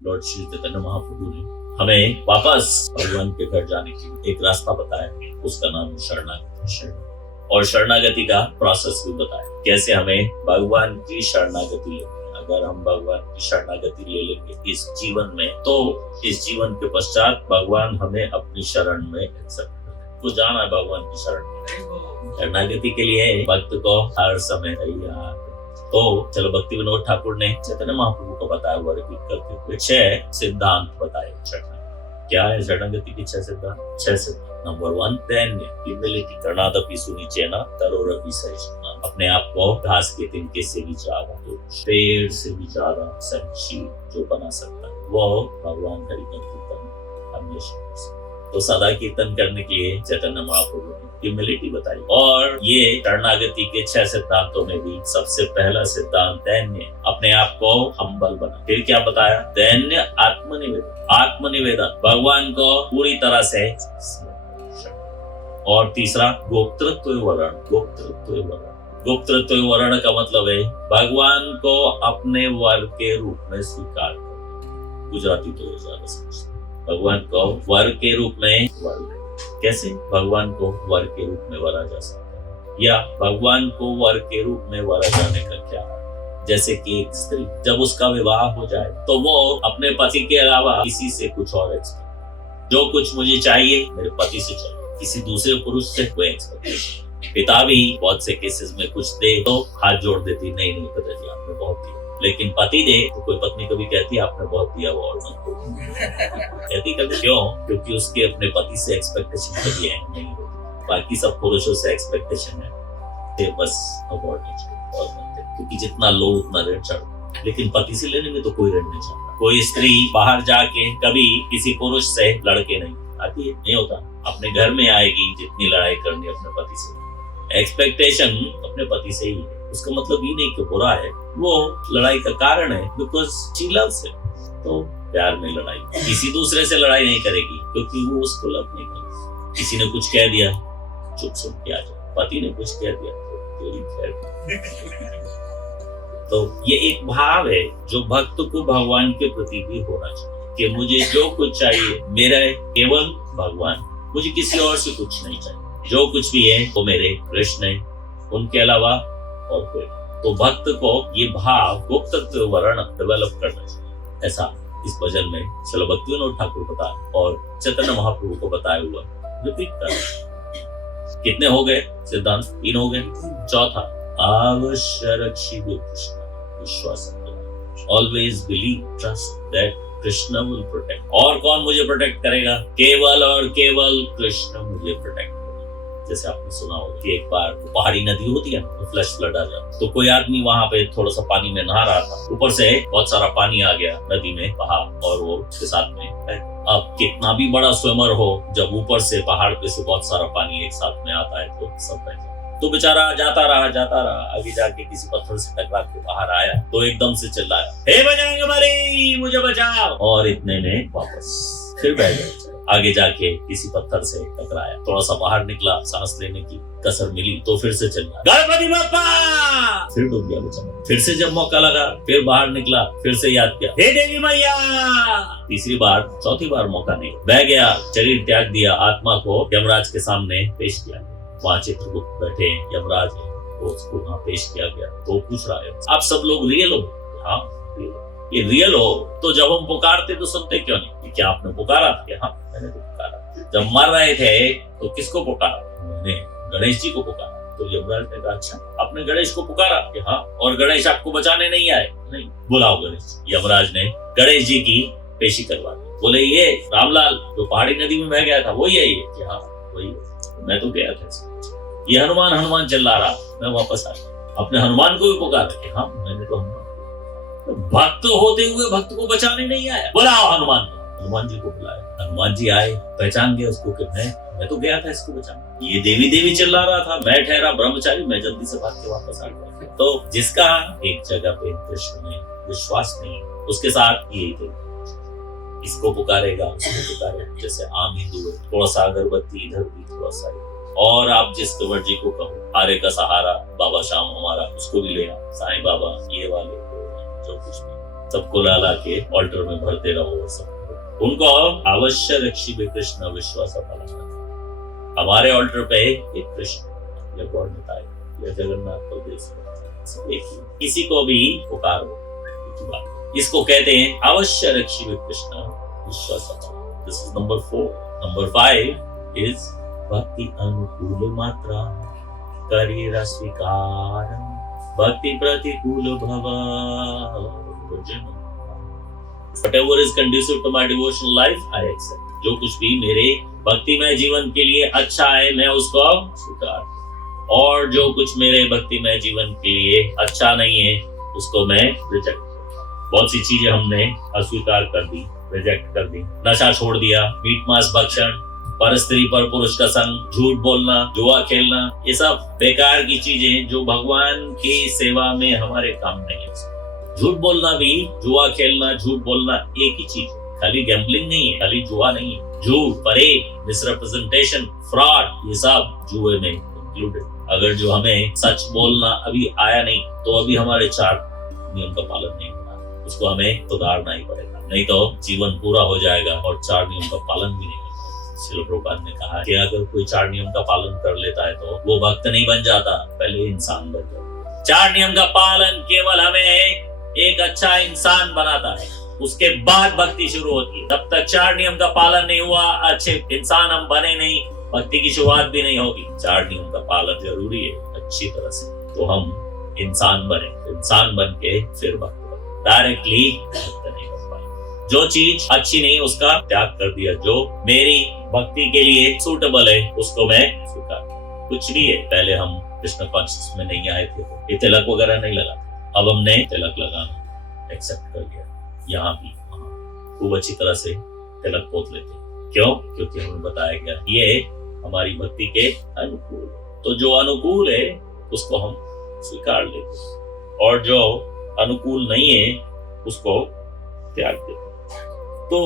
Lord Shri Chaitanya Mahaprabhu ने हमें वापस भगवान के घर जाने के लिए एक रास्ता बताया, उसका नाम शरणागति। और शरणागति का प्रोसेस भी बताया, कैसे हमें भगवान की शरणागति लेनी। अगर हम भगवान की शरणागति ले लेंगे इस जीवन में, तो इस जीवन के पश्चात भगवान हमें अपनी शरण में एक्सेप्ट करें। तो जाना है भगवान की शरण में। शरणागति के लिए भक्त को हर समय तैयार। तो चलो, भक्ति विनोद ठाकुर ने चैतन्य महाप्रभु को बताया हुआ रिपीट करते हुए 6 सिद्धांत बताए शरणागति। क्या है शरणागति के 6 सिद्धांत? 6 सिद्धांत। नंबर 1, दैन्य, ह्यूमिलिटी, कर्णादपि सुनिचेना तरोरपि सहिष्णुता। अपने आप को घास के तिनके से भी ज्यादा, तो पेड़ से भी ज्यादा सहनशील जो बना सकता है, वो भगवान हरि का कीर्तन हमेशा। तो सदा कीर्तन करने के लिए चैतन्य महाप्रभु ने ह्यूमिलिटी बताई। और ये शरणागति के 6 सिद्धांतों में भी सबसे पहला सिद्धांत दैन्य, अपने आप को हम्बल बना। फिर क्या बताया? दैन्य आत्मनिवेदन, आत्मनिवेदन, भगवान को पूरी तरह से। और तीसरा गोप्तृत्व वर्ण, गोप्तृत्व वर्ण। गोप्तृत्व वर्ण का मतलब है भगवान को अपने वर के रूप में स्वीकार करना। गुजराती तो ज्यादा समझते, भगवान को वर के रूप में वर। कैसे भगवान को वर के रूप में वरा जा सकता है, या भगवान को वर के रूप में वरा जाने का क्या है? जैसे कि एक स्त्री जब उसका विवाह हो जाए तो वो अपने पति के अलावा किसी से कुछ और एक्सपेक्ट, जो कुछ मुझे चाहिए मेरे पति से चाहिए, किसी दूसरे पुरुष से कोई एक्सपेक्टेशन। पिता भी बहुत से केसेस में कुछ दे तो हाथ जोड़ देती, नहीं पिताजी आपने बहुत दिया। लेकिन पति दे तो कोई पत्नी कभी कहती है आपने बहुत दिया वो और मत दो। कहती कभी क्यों? क्योंकि उसके अपने पति से एक्सपेक्टेशन कभी नहीं होती। बाकी सब पुरुषों से एक्सपेक्टेशन है, बस अवॉर्ड नहीं चाहिए और मत दे, क्योंकि जितना लो उतना ऋण चढ़ता। लेकिन पति से लेने में तो कोई ऋण नहीं चाहता। कोई स्त्री बाहर जाके कभी किसी पुरुष से लड़के नहीं आती है, नहीं होता। अपने घर में आएगी जितनी लड़ाई करनी अपने पति से, एक्सपेक्टेशन अपने पति से ही है। उसका मतलब ये नहीं कि बुरा है, वो लड़ाई का कारण है, बिकॉज शी लव्स हिम। तो प्यार में लड़ाई, किसी दूसरे से लड़ाई नहीं करेगी क्योंकि वो उसको लव नहीं करेगी। किसी ने कुछ कह दिया चुप सुन के आ जाओ, पति ने कुछ कह दिया तो तेरी खैर। तो ये एक भाव है जो भक्त को भगवान के प्रति भी होना चाहिए कि मुझे जो कुछ चाहिए मेरा है केवल भगवान, मुझे किसी और से कुछ नहीं चाहिए। जो कुछ भी है वो मेरे कृष्ण है, उनके अलावा और कोई। तो भक्त को ये भाव गुप्तत्व वर्ण डेवलप करना चाहिए। ऐसा इस भजन में श्रील भक्ति विनोद ठाकुर बताया और चैतन्य महाप्रभु को बताया हुआ रिपीट कर। कितने हो गए सिद्धांत? 3 हो गए। चौथा, अवश्य रक्षि कृष्ण विश्वास, always believe trust that Krishna will protect. और कौन मुझे प्रोटेक्ट करेगा? केवल और केवल कृष्ण मुझे प्रोटेक्ट। जैसे आपने सुना होगा कि एक बार पहाड़ी नदी होती है तो फ्लश फ्लड आ जाता, तो कोई आदमी वहां पे थोड़ा सा पानी में नहा रहा था, ऊपर से बहुत सारा पानी आ गया नदी में, बहा, और वो उसके साथ में। अब कितना भी बड़ा स्विमर हो, जब ऊपर से पहाड़ पे से बहुत सारा पानी एक साथ में आता है तो सब बह जाता। तो बेचारा जाता रहा, आगे जाके किसी पत्थर से टकरा के बाहर आया तो एकदम से चिल्लाया, हे बजरंगबली मुझे बचाओ, और इतने में वापस फिर बह गया। आगे जाके किसी पत्थर से टकराया, थोड़ा सा बाहर निकला, सांस लेने की कसर मिली तो फिर से चला, गणपति बप्पा, फिर डूब गया बेचारा। फिर से जब मौका लगा फिर बाहर निकला, फिर से याद किया, हे देवी मैया। तीसरी बार, चौथी बार मौका नहीं, बह गया, शरीर त्याग दिया, आत्मा को यमराज के सामने पेश किया। वहां चित्रगुप्त बैठे यमराज है, तो उसको वहां पेश किया गया। तो पूछ रहा है, आप सब लोग रियल हो? हाँ ये रियल हो तो जब हम पुकारते तो सुनते क्यों नहीं? क्या आपने पुकारा? हाँ मैंने तो पुकारा। जब मर रहे थे तो किसको पुकारा? मैंने गणेश जी को पुकारा। तो यमराज ने कहा, अच्छा आपने गणेश को पुकारा? हाँ, और गणेश आपको बचाने नहीं आए? नहीं। बुलाओ गणेश। यमराज ने गणेश जी की पेशी करवा दी। बोले ये रामलाल जो पहाड़ी नदी में बह गया था वही है ये? हाँ वही। मैं तो गया था, ये हनुमान चिल्ला रहा, मैं वापस आ गया। अपने हनुमान को भी पुकारा? हाँ मैंने तो हनुमान। भक्त होते हुए भक्त को बचाने नहीं आया, बुलाओ हनुमान को। हनुमान जी को बुलाया, हनुमान जी आए, पहचान गए उसको कि मैं तो गया था इसको बचाने। ये देवी चिल्ला रहा था, मैं ठहरा ब्रह्मचारी, मैं जल्दी से भाग के वापस आ गया। तो जिसका एक जगह पे कृष्ण में विश्वास नहीं, उसके साथ ये इसको पुकारेगा उसको पुकारेगा। जैसे आम हिंदू है, थोड़ा सा अगरबत्ती इधर भी, थोड़ा सा, और आप जिस कंवर जी को कहो, हारे का सहारा बाबा श्याम हमारा, उसको भी ले आओ, साईं बाबा, ये वाले जो कुछ भी, सबको ला ला के ऑल्टर में भरते रहो। सब उनको अवश्य रक्षी भी कृष्ण विश्वास हमारे ऑल्टर पे एक कृष्ण या गॉड बताए या जगन्नाथ प्रदेश किसी को भी पुकारो, इसको कहते हैं अवश्य रक्षी भी कृष्ण विश्वास। This is number 4। Number 5 is भक्ति अनुकूल मात्रा करेरा स्वीकार भक्ति प्रतिकूल भव। Whatever is conducive to my devotional life, I accept. जो कुछ भी मेरे भक्तिमय जीवन के लिए अच्छा है मैं उसको स्वीकार, और जो कुछ मेरे भक्तिमय जीवन के लिए अच्छा नहीं है उसको मैं रिजेक्ट। बहुत सी चीजें हमने अस्वीकार कर दी, रिजेक्ट कर दी। नशा छोड़ दिया, मीट मांस भक्षण, पर स्त्री पर पुरुष का संग, झूठ बोलना, जुआ खेलना, ये सब बेकार की चीजें जो भगवान की सेवा में हमारे काम नहीं है। झूठ बोलना भी, जुआ खेलना, झूठ बोलना एक ही चीज, खाली गैम्बलिंग नहीं है, खाली जुआ नहीं है। झूठ, परेड, मिसरिप्रेजेंटेशन, फ्रॉड, ये सब जुए में इंक्लूडेड। अगर जो हमें सच बोलना अभी आया नहीं तो अभी हमारे 4 नियम का पालन नहीं होगा, उसको हमें सुधारना ही पड़ेगा, नहीं तो जीवन पूरा हो जाएगा और 4 नियम का पालन भी नहीं होगा। श्रील प्रभुपाद ने कहा कि अगर कोई 4 नियम का पालन कर लेता है तो वो भक्त नहीं बन जाता, पहले इंसान बन जाता। 4 नियम का पालन केवल हमें एक अच्छा इंसान बनाता है, उसके बाद भक्ति शुरू होती है। तब तक 4 नियम का पालन नहीं हुआ, अच्छे इंसान हम बने नहीं, भक्ति की शुरुआत भी नहीं होगी। 4 नियम का पालन जरूरी है अच्छी तरह से, तो हम इंसान बने, इंसान बन के फिर भक्त बने, डायरेक्टली भक्त नहीं बन पाए। जो चीज अच्छी नहीं उसका त्याग कर दिया, जो मेरी भक्ति के लिए सूटेबल है उसको मैं स्वीकार। कुछ भी है, पहले हम कृष्ण कॉन्शियस में नहीं आए थे, ये तिलक वगैरह नहीं लगा, अब हमने तिलक लगाना एक्सेप्ट कर लिया। यहाँ भी खूब अच्छी तरह से तिलक पोत लेते हैं। क्यों? क्योंकि हमें बताया गया ये हमारी भक्ति के अनुकूल, तो जो अनुकूल है उसको हम स्वीकार लेते हैं और जो अनुकूल नहीं है उसको त्याग देते। तो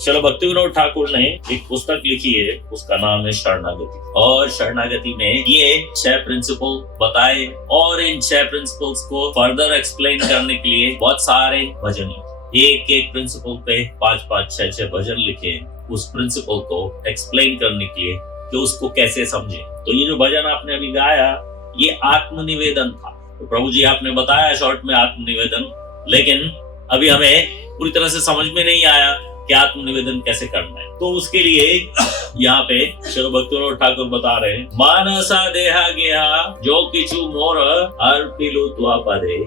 श्रील भक्ति विनोद ठाकुर ने एक पुस्तक लिखी है, उसका नाम है शरणागति, और शरणागति में ये 6 प्रिंसिपल बताए और इन 6 प्रिंसिपल्स को फर्दर एक्सप्लेन करने के लिए बहुत सारे भजन, एक एक प्रिंसिपल पे 5-5, 6-6 भजन लिखे उस प्रिंसिपल को एक्सप्लेन करने के लिए कि उसको कैसे समझे। तो ये जो भजन आपने अभी गाया ये आत्मनिवेदन था, तो प्रभु जी आपने बताया शॉर्ट में आत्मनिवेदन, लेकिन अभी हमें पूरी तरह से समझ में नहीं आया कि आत्मनिवेदन कैसे करना है। तो उसके लिए यहाँ पे श्री भक्ति विनोद ठाकुर बता रहे हैं, मानसा देहा गेहा जो किछु मोर अर्पिलु त्वा पदे।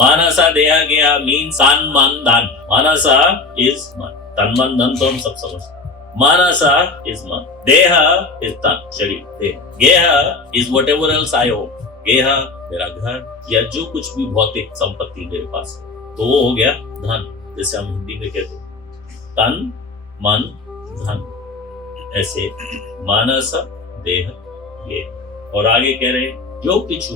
मानसा देहा गेहा मीन्स तन मन धन। मानसा इज मन, तन मन धन तो हम सब समझते हैं। मानसा इज मन, देह इज तन, शरीर, देह। गेह is whatever else I hope, गेह मेरा घर या जो कुछ भी भौतिक संपत्ति मेरे पास है, तो वो हो गया धन, जैसे हम हिंदी में कहते हैं तन मन धन। ऐसे मानस देह ये, और आगे कह रहे जो किछु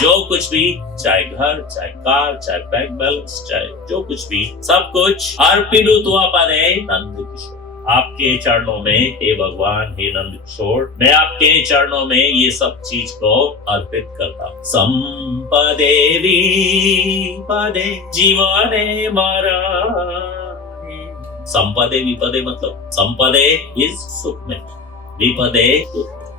जो कुछ भी, चाहे घर, चाहे कार, चाहे बैंक बैलेंस, चाहे जो कुछ भी, सब कुछ अर्पिलु त्वा पदे नंद किशोर, आपके चरणों में हे भगवान, हे नंद किशोर, मैं आपके चरणों में ये सब चीज को अर्पित करता हूँ। संपदे विपदे जीवने मरणे। संपदे विपदे मतलब संपदे इज सुख में, विपदे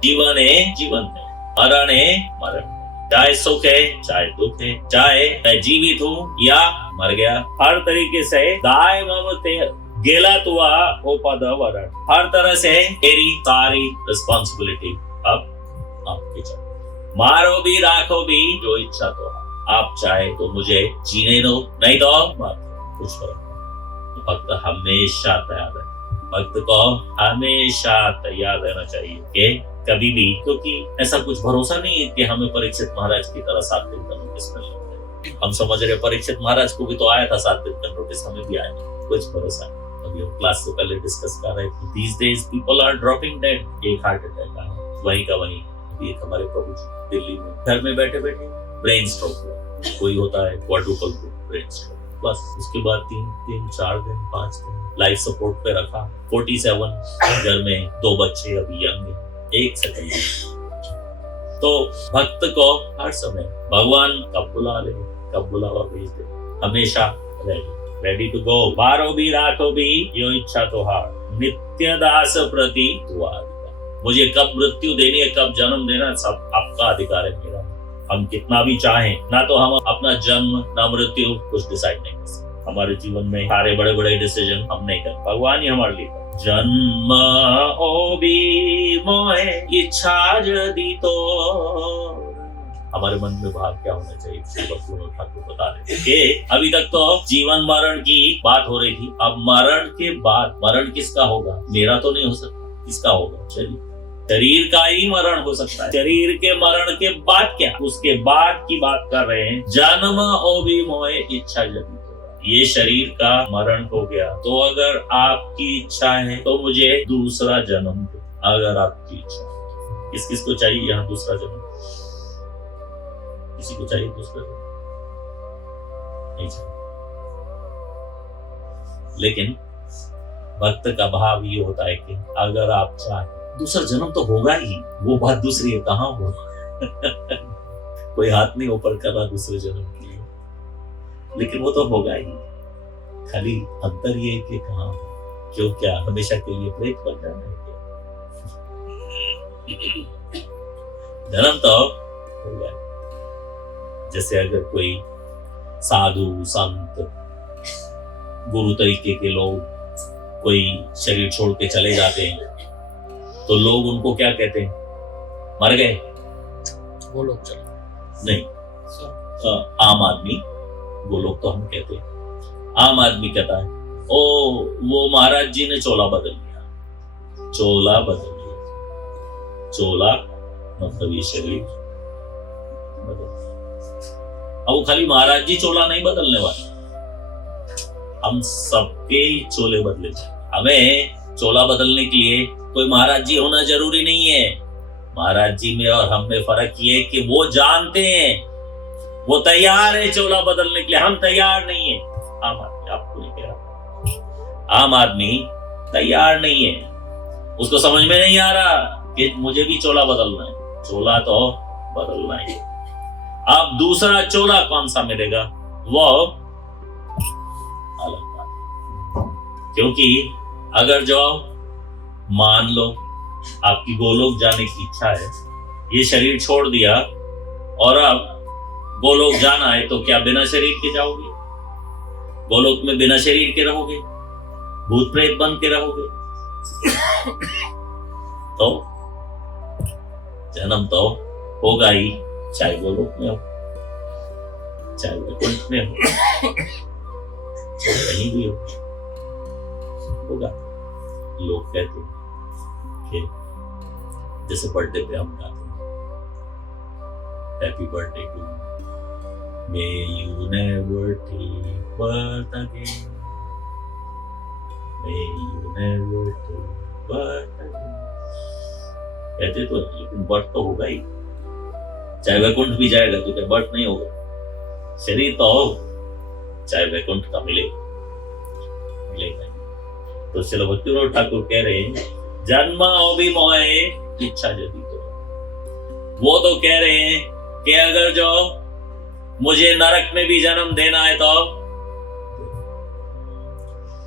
जीवने जीवन में, मरणे मरण, चाहे सुख है चाहे दुख है, चाहे मैं जीवित हूँ या मर गया, हर तरीके से दाय ममते गेला तुआ ओ पद वरण, हर तरह से मेरी सारी रिस्पॉन्सिबिलिटी अब आपके चरण। मारो भी राखो भी जो इच्छा तो, आप चाहे तो मुझे जीने दो, नहीं तो मत, कुछ फर्क नहीं। भक्त हमेशा तैयार है, भक्त को हमेशा तैयार रहना चाहिए कि कभी भी, क्योंकि ऐसा कुछ भरोसा नहीं है कि हमें परीक्षित महाराज की तरह 7 दिन का नोटिस मिल रहा है। हम समझ रहे परीक्षित महाराज को भी तो आया था 7 दिन का नोटिस, हमें भी आया, कुछ भरोसा नहीं। अभी हम क्लास से पहले डिस्कस कर रहे थे, these days people are dropping dead, एक हार्ट अटैक आया वहीं का वहीं। अभी एक हमारे प्रभु जी दिल्ली में घर में बैठे बैठे ब्रेन स्ट्रोक हुआ, कोई होता है क्वाड्रुपल ब्रेन स्ट्रोक, बस उसके बाद 3, 4 दिन 5 दिन लाइफ सपोर्ट पे रखा। 47 घर में 2 बच्चे अभी यंग है, 1 सेकंड। तो भक्त को हर समय भगवान कब बुला ले, कब बुलावा भेज दे, हमेशा रेडी टू गो। बारो भी रातो भी यो इच्छा तो हार, नित्य दास प्रति तू अधिकार। मुझे कब मृत्यु देनी है, कब जन्म देना, सब आपका अधिकार है मेरा। हम कितना भी चाहें, ना तो हम अपना जन्म ना मृत्यु कुछ डिसाइड नहीं कर सकते। हमारे जीवन में सारे बड़े बड़े डिसीजन हम नहीं कर, भगवान ही हमारे लिए। जन्म ओ भी मोहे इच्छा जदि तो, हमारे मन में भाव क्या होना चाहिए, श्री भक्तिविनोद ठाकुर बता रहे थे कि अभी तक तो जीवन मरण की बात हो रही थी, अब मरण के बाद मरण किसका होगा, मेरा तो नहीं हो सकता, किसका होगा, शरीर का ही मरण हो सकता है। शरीर के मरण के बाद क्या, उसके बाद की बात कर रहे हैं। जन्म ओ भी मोहे इच्छा जदि, ये शरीर का मरण हो गया तो अगर आपकी इच्छा है तो मुझे दूसरा जन्म दो। अगर आपकी इच्छा, किस किस को चाहिए यहाँ दूसरा जन्म, किसी को चाहिए दूसरा जन्म, नहीं चाहिए। लेकिन भक्त का भाव ये होता है कि अगर आप चाहें दूसरा जन्म तो होगा ही, वो बात दूसरी है, कहाँ होगा कोई हाथ नहीं ऊपर कर रहा दूसरे जन्म के लिए, लेकिन वो तो होगा ही। खाली अंतर ये कि कहाँ, क्यों, क्या हमेशा के लिए प्रेत बन जाना है जन्म तो होगा। जैसे अगर कोई साधु संत गुरु तरीके के लोग कोई शरीर छोड़ के चले जाते हैं तो लोग उनको क्या कहते हैं, मर गए, वो लोग चले नहीं, आम आदमी, वो लोग तो हम कहते हैं, आम आदमी कहता है ओ वो महाराज जी ने चोला बदल लिया, चोला बदल लिया, चोला मतलब ये शरीर बदल। अब वो खाली महाराज जी चोला नहीं बदलने वाले, हम सबके ही चोले बदले। हमें चोला बदलने के लिए कोई महाराज जी होना जरूरी नहीं है। महाराज जी में और हम में फर्क ये है कि वो जानते हैं, वो तैयार है चोला बदलने के लिए, हम तैयार नहीं है। आम आदमी, आपको नहीं कह रहा, आम आदमी तैयार नहीं है, उसको समझ में नहीं आ रहा कि मुझे भी चोला बदलना है, चोला तो बदलना ही। अब दूसरा चोला कौन सा मिलेगा, वो अलग बात। क्योंकि अगर जो मान लो आपकी गोलोक जाने की इच्छा है, ये शरीर छोड़ दिया और अब गोलोक जाना है, तो क्या बिना शरीर के जाओगे, गोलोक में बिना शरीर के रहोगे, भूत प्रेत बन के रहोगे? तो जन्म तो होगा ही, चाहे गोलोक में हो, चाहे वैकुंठ में हो, चाहे कहीं भी हो, होगा। लोग कहते हैं कि जैसे बर्थडे पे हम गाते हैं happy birthday to may you never take birth again, may you never take birth again, कहते तो, लेकिन बर्थ तो होगा ही, चाहे वैकुंठ भी जाएगा तो क्या बर्थ नहीं होगा? शरीर तो हो, चाहे वैकुंठ का मिलेगा। तो श्री भक्तिविनोद ठाकुर कह रहे हैं जन्म भी मोहे इच्छा जदि तो, वो तो कह रहे हैं कि अगर जो मुझे नरक में भी जन्म देना है तो,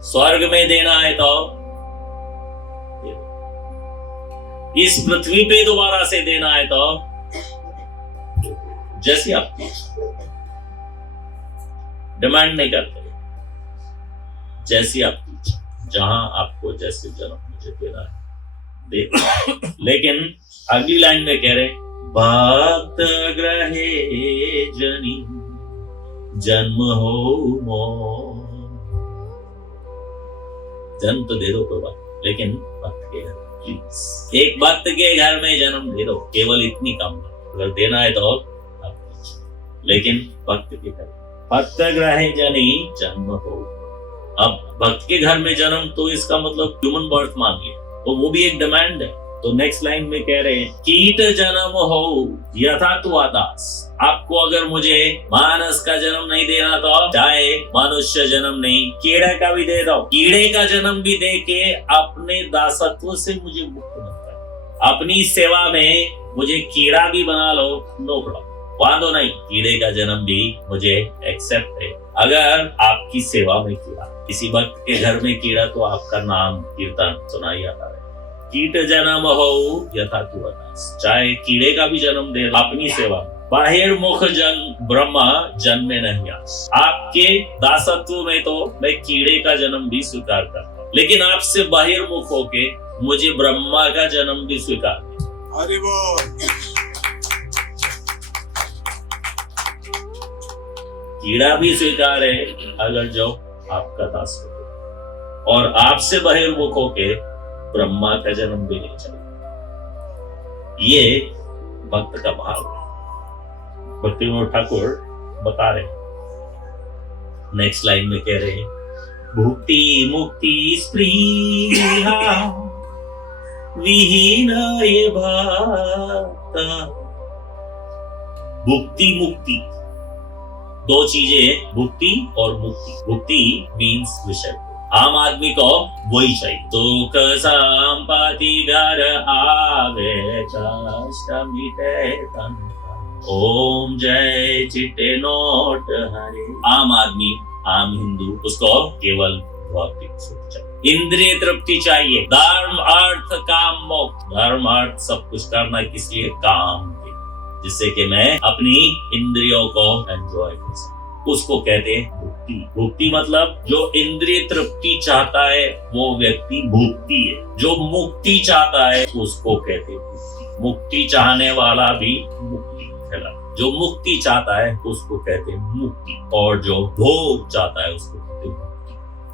स्वर्ग में देना है तो, इस पृथ्वी पे दोबारा से देना है तो, जैसी आपकी डिमांड नहीं करते, जैसी आपकी इच्छा, जहां आपको जैसे जन्म मुझे देना है दे। लेकिन अगली लाइन में कह रहे भक्त ग्रहे जनी जन्म हो मो, जन्म तो दे दो प्रभा, लेकिन भक्त के घर प्लीज, एक भक्त के घर में जन्म दे दो, केवल इतनी कम, अगर देना है तो लेकिन भक्त के घर, भक्त ग्रहे जनी जन्म हो। अब भक्त के घर में जन्म, तो इसका मतलब ह्यूमन बर्थ मान लिया, तो वो भी एक डिमांड है। तो नेक्स्ट लाइन में कह रहे हैं कीट जन्म हो यथा तु दास, आपको अगर मुझे मानस का जन्म नहीं देना तो चाहे मनुष्य जन्म नहीं, कीड़े का भी दे दो, कीड़े का जन्म भी दे के अपने दासत्व से मुझे मुक्त मत कर, अपनी सेवा में मुझे कीड़ा भी बना लो, नो प्रॉब्लम, वादो नहीं, कीड़े का जन्म भी मुझे एक्सेप्ट है। अगर आपकी सेवा में कीड़ा, किसी भक्त के घर में कीड़ा, तो आपका नाम कीर्तन सुनाई आता है। कीट जन्म हो यथा तू अनास, चाहे कीड़े का भी जन्म दे अपनी सेवा में। बाहिर मुख जन ब्रह्मा जन्मे नहीं आस, आपके दासत्व में तो मैं कीड़े का जन्म भी स्वीकार करता हूँ, लेकिन आपसे बाहिर्मुख होके मुझे ब्रह्मा का जन्म भी स्वीकार है। हरि बोल। कीड़ा भी स्वीकार है अगर जो आपका दास हो, और आपसे बहिर्मुख होके ब्रह्मा का जन्म भी नहीं चाहिए। ये भक्त का भाव है। भक्ति विनोद ठाकुर बता रहे, नेक्स्ट लाइन में कह रहे, भुक्ति मुक्ति स्पृहा विहीन ये भक्त। भुक्ति मुक्ति दो चीजें, भुक्ति और मुक्ति। भुक्ति मीन्स विषय, आम आदमी को वही चाहिए। दुख संपत्ति घर आवे, कष्ट मिटे तन, ओम जय चिट्टे नोट हरे। आम आदमी, आम हिंदू, उसको केवल भौतिक सुख चाहिए, इंद्रिय तृप्ति चाहिए, धर्म अर्थ काम मोक्ष। धर्म अर्थ सब कुछ करना किस लिए? काम के, जिससे कि मैं अपनी इंद्रियों को एंजॉय कर सकूं। उसको कहते हैं भुक्ति। भुक्ति मतलब जो इंद्रिय तृप्ति चाहता है वो व्यक्ति भुक्ति है। जो मुक्ति चाहता है उसको कहते हैं मुक्ति। मुक्ति चाहने वाला भी मुक्ति कहलाता है। जो मुक्ति चाहता है उसको कहते हैं मुक्ति, और जो भोग चाहता है उसको कहते हैं मुक्ति।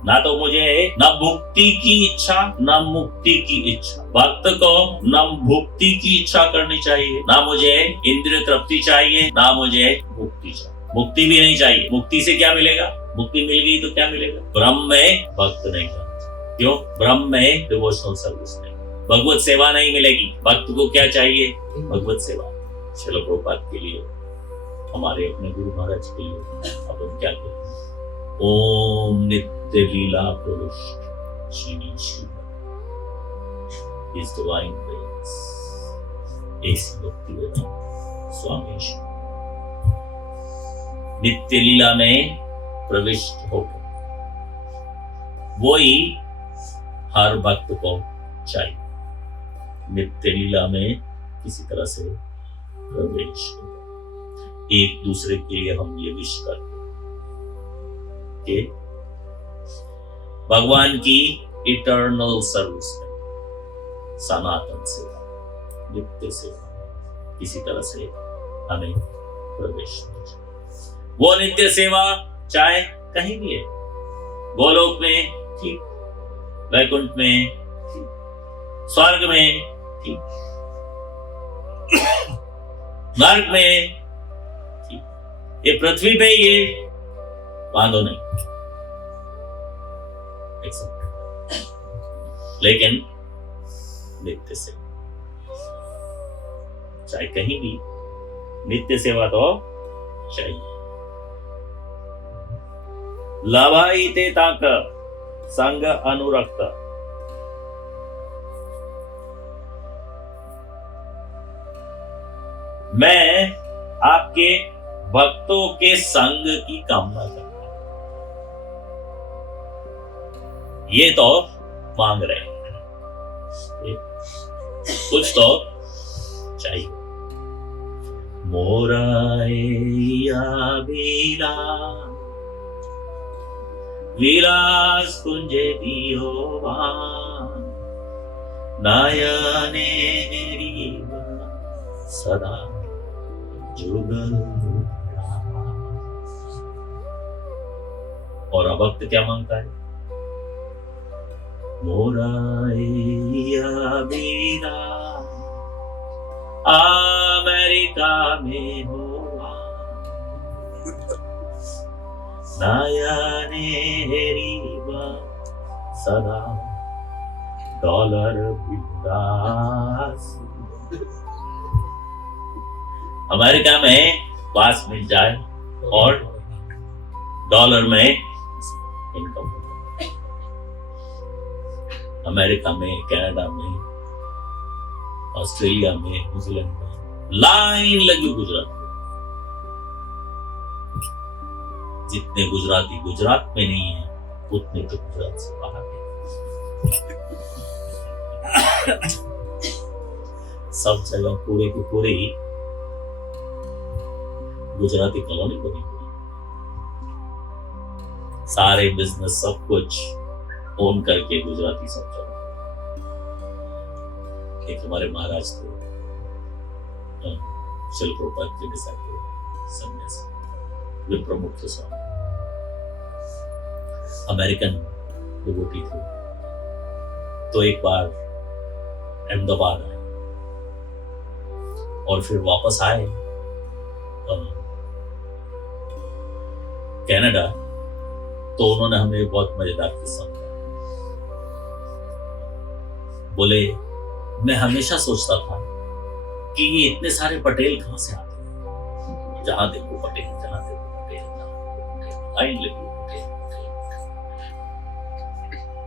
ना तो मुझे न भुक्ति की इच्छा न मुक्ति की इच्छा। भक्त को न भुक्ति की इच्छा करनी चाहिए, ना मुझे इंद्रिय तृप्ति चाहिए, ना मुझे मुक्ति चाहिए। मुक्ति भी नहीं चाहिए। मुक्ति से क्या मिलेगा? मुक्ति मिल गई तो क्या मिलेगा? ब्रह्म में भक्त नहीं करना। क्यों? ब्रह्म में डिवोशनल सर्विस नहीं, भगवत सेवा नहीं मिलेगी। भक्त को क्या चाहिए? भगवत सेवा। श्रील प्रभुपाद के लिए, हमारे अपने गुरु महाराज के लिए अपन क्या कहते हैं? ओम नित्य लीला प्रविष्ट Shri Shri His divine grace, ऐसी भक्ति वेदांत स्वामी श्री नित्य लीला में प्रविष्ट होकर, वही हर भक्त को चाहिए। नित्य लीला में किसी तरह से प्रवेश हो। एक दूसरे के लिए हम ये विश करते हैं कि भगवान की इटर्नल सर्विस में, सनातन सेवा, नित्य सेवा, किसी तरह से हमें प्रवेश हो जाए। वो नित्य सेवा चाहे कहीं भी है, गोलोक में ठीक, वैकुंठ में ठीक, स्वर्ग में ठीक, नर्क में ठीक, ये पृथ्वी पे ये वादो नहीं, लेकिन नित्य सेवा चाहे कहीं भी, नित्य सेवा तो चाहिए। लभाईते ताक संग अनुरक्त। मैं आपके भक्तों के संग की कामना करता हूं। ये तो मांग रहे हैं, कुछ तो चाहिए। मोराया विलास कुंजे दियोवान, नयने सदा जुगल। और अभक्त क्या मांगता है? मोराया वीरा अमेरिका में हो, नयने सदा डॉलर विलास। अमेरिका में पास मिल जाए और डॉलर में इनकम होता है। अमेरिका में, कनाडा में, ऑस्ट्रेलिया में, न्यूजीलैंड में लाइन लगी गुजरात में। जितने गुजराती गुजरात में नहीं है उतने तो गुजरात से बाहर है। सब जगह पूरे की पूरी गुजराती कॉलोनी बनी हुई है। सारे बिजनेस सब कुछ ओन करके गुजराती सब जगह। एक हमारे महाराज थे शिल प्रभुपाद के डिसाइपल सन्यासी, वे प्रमुख थे स्वामी, अमेरिकन डिवोटी थे। तो एक बार अहमदाबाद आए और फिर वापस आए कनाडा। तो उन्होंने हमें एक बहुत मजेदार किस्सा बताया। बोले मैं हमेशा सोचता था कि ये इतने सारे पटेल कहां से आते हैं, जहां देखो पटेल, जहां देखो पटेल, लाइन लगी पटेल।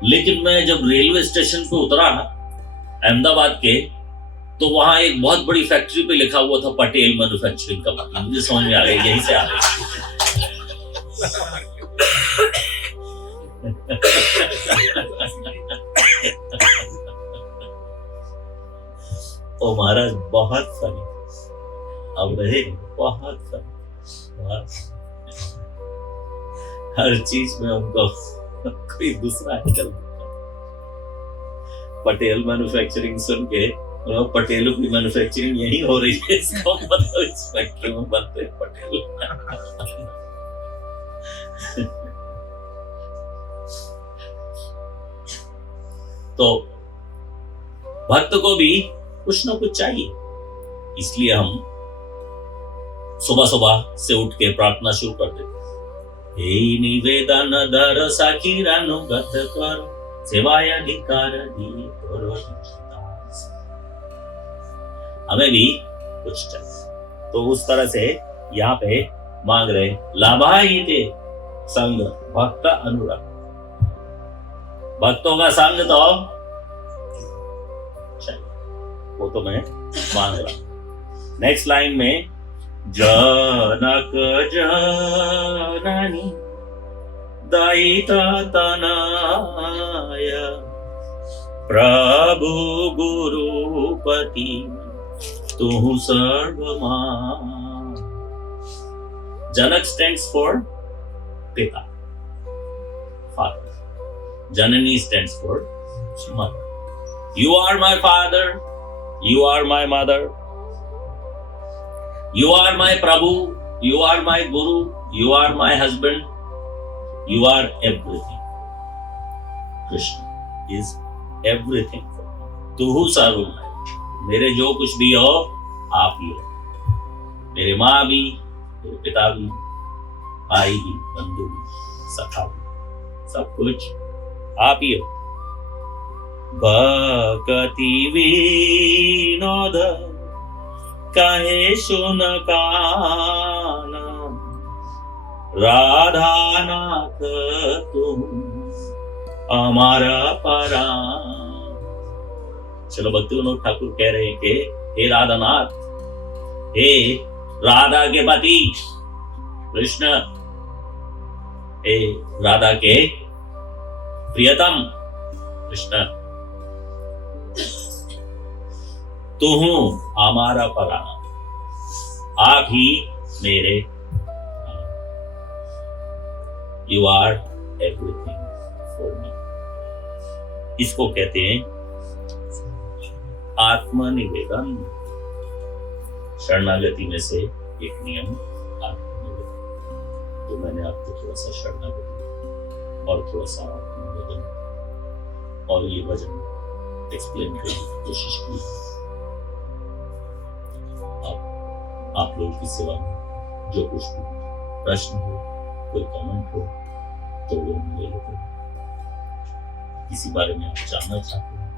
लेकिन मैं जब रेलवे स्टेशन पे उतरा अहमदाबाद के, तो वहां एक बहुत बड़ी फैक्ट्री पे लिखा हुआ था पटेल मैन्युफैक्चरिंग कंपनी। मुझे समझ में आ गई यहीं से आ गई। ओ महाराज बहुत फनी, अब रहे बहुत फनी। हर चीज में उनको कोई दूसरा एंगल। पटेल मैन्युफैक्चरिंग सुन के पटेलों की मैन्युफैक्चरिंग यही हो रही है, इसका मतलब इस फैक्ट्री में बनते हैं पटेल। तो भक्त को भी कुछ ना कुछ चाहिए, इसलिए हम सुबह सुबह से उठ के प्रार्थना शुरू कर देते। हे निवेदन धर साखीरानुगत करो, सेवाय अधिकार दी करो। हमें भी कुछ चाहिए, तो उस तरह से यहाँ पे मांग रहे लाभायिते संग भक्त अनुराग। भक्तों का संग तो चाहिए, वो तो मैं मांग रहा। नेक्स्ट लाइन में जनक जननी दयिता तनय प्रभु गुरुपति तु सर्वमा। जनक स्टैंड्स फॉर पिता, father. Janani stands for mother. You are my father, you are my mother, you are my Prabhu, you are my Guru, you are my husband, you are everything. Krishna is everything for me. तुहु सर्वमय, मेरे जो कुछ भी हो आप ही हो। मेरे माँ भी, मेरे पिता भी, भाई भी, बंधु भी, सखा भी, सब कुछ आप ही हो। भक्ति विनोद कहे सुन काना, राधानाथ तुम हमारा परान। चलो भक्ति विनोद ठाकुर कह रहे हैं कि हे राधानाथ, हे राधा के पति कृष्ण, हे राधा के प्रियतम कृष्ण, तू हमारा परान, आप ही मेरे, you are everything for me. इसको कहते हैं आत्मनिवेदन। शरणागति में से एक नियम आत्मनिवेदन। तो मैंने आपको थोड़ा सा शरणागति और थोड़ा सा आत्मनिवेदन और ये वजन एक्सप्लेन करने की कोशिश की। आप लोगों की सेवा में जो कुछ भी प्रश्न हो, कोई कमेंट हो, तो वो ले लेते हैं। किसी बारे में आप जानना चाहते हैं,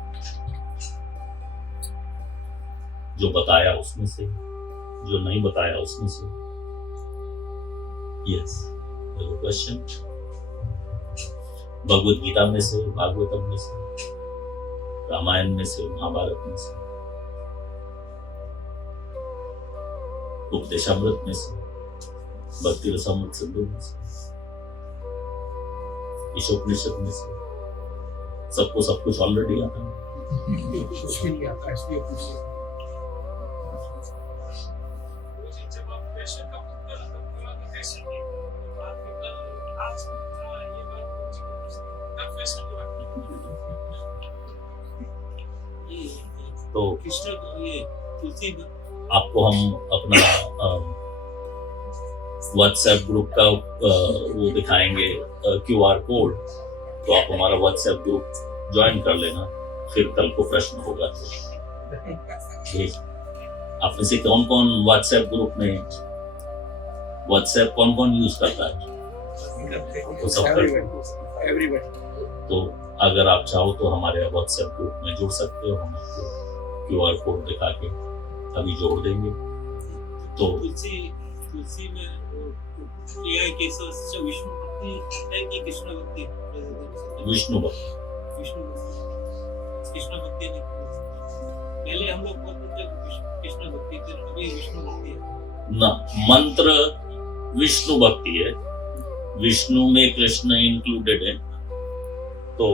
जो बताया उसमें से, जो नहीं बताया उसमें से। यस, क्वेश्चन भगवद गीता में से, भागवतम में से, रामायण में से, महाभारत में से, उपदेशामृत में से, भक्ति रसामृत सिंधु में से, इस उपनिषद में से सबको सब कुछ ऑलरेडी आता है। कुछ भी नहीं आता, इसलिए पूछ रहे हैं। जब आप क्वेश्चन का उत्तर पूरा कैसे दिए, आपने कल आज ये बात कब क्वेश्चन तो कृष्ण ये तुलसी आपको हम अपना व्हाट्सएप ग्रुप का वो दिखाएंगे QR कोड, तो आप हमारा व्हाट्सएप ग्रुप ज्वाइन कर लेना, फिर कल को प्रश्न होगा तो आप में से कौन कौन व्हाट्सएप ग्रुप में व्हाट्सएप कौन कौन यूज करता है? तो सब Everybody. तो अगर आप चाहो तो हमारे व्हाट्सएप ग्रुप में जुड़ सकते हो, हम आपको QR कोड दिखा के अभी जोड़ देंगे। तो तुलसी में ये केस विष्णु भक्ति है कि कृष्ण भक्ति है? विष्णु भक्ति कृष्ण भक्ति नहीं, पहले हम लोग बोलते थे कृष्ण भक्ति, फिर अभी विष्णु भक्ति है ना, मंत्र विष्णु भक्ति है, विष्णु में कृष्ण इंक्लूडेड है। तो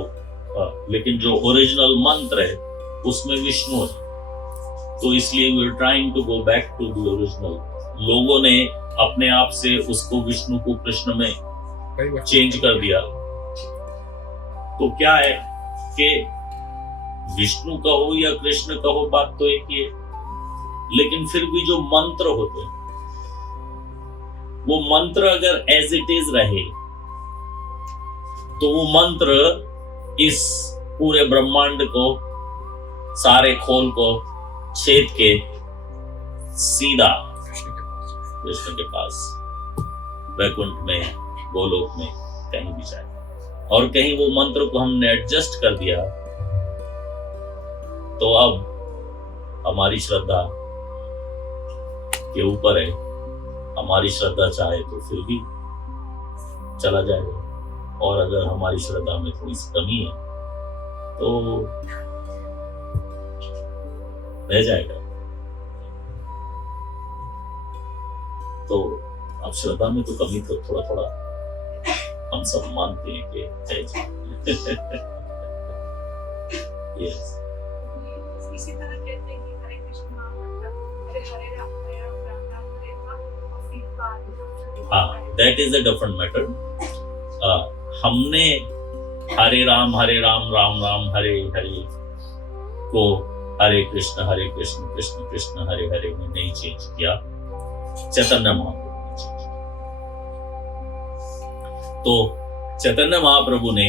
लेकिन जो ओरिजिनल मंत्र है उसमें विष्णु है, तो इसलिए we are trying to go back to the original. लोगों ने अपने आप से उसको विष्णु को कृष्ण में चेंज कर दिया। तो क्या है कि विष्णु कहो या कृष्ण कहो, बात तो एक ही है, लेकिन फिर भी जो मंत्र होते हैं वो मंत्र अगर एज इट इज रहे तो वो मंत्र इस पूरे ब्रह्मांड को, सारे खोल को छेद के सीधा कृष्ण के पास वैकुंठ में, गोलोक में, कहीं भी जाए। और कहीं वो मंत्र को हमने एडजस्ट कर दिया तो अब हमारी श्रद्धा के ऊपर है, हमारी श्रद्धा चाहे तो फिर भी चला जाएगा, और अगर हमारी श्रद्धा में थोड़ी सी कमी है तो रह जाएगा। तो अब श्रद्धा में तो कमी तो थोड़ा थोड़ा हम सब मानते हैं कि है जी। Yes. इसी तरह कहते हैं कि हरे कृष्ण हरे हरे राम हरे राम और फिर बाद हाँ, that is a different matter. हमने हरे राम राम राम हरे हरे को हरे कृष्ण कृष्ण कृष्ण हरे हरे में नहीं चेंज किया, चैतन्य महाप्रभु ने चेंज किया। तो चैतन्य महाप्रभु ने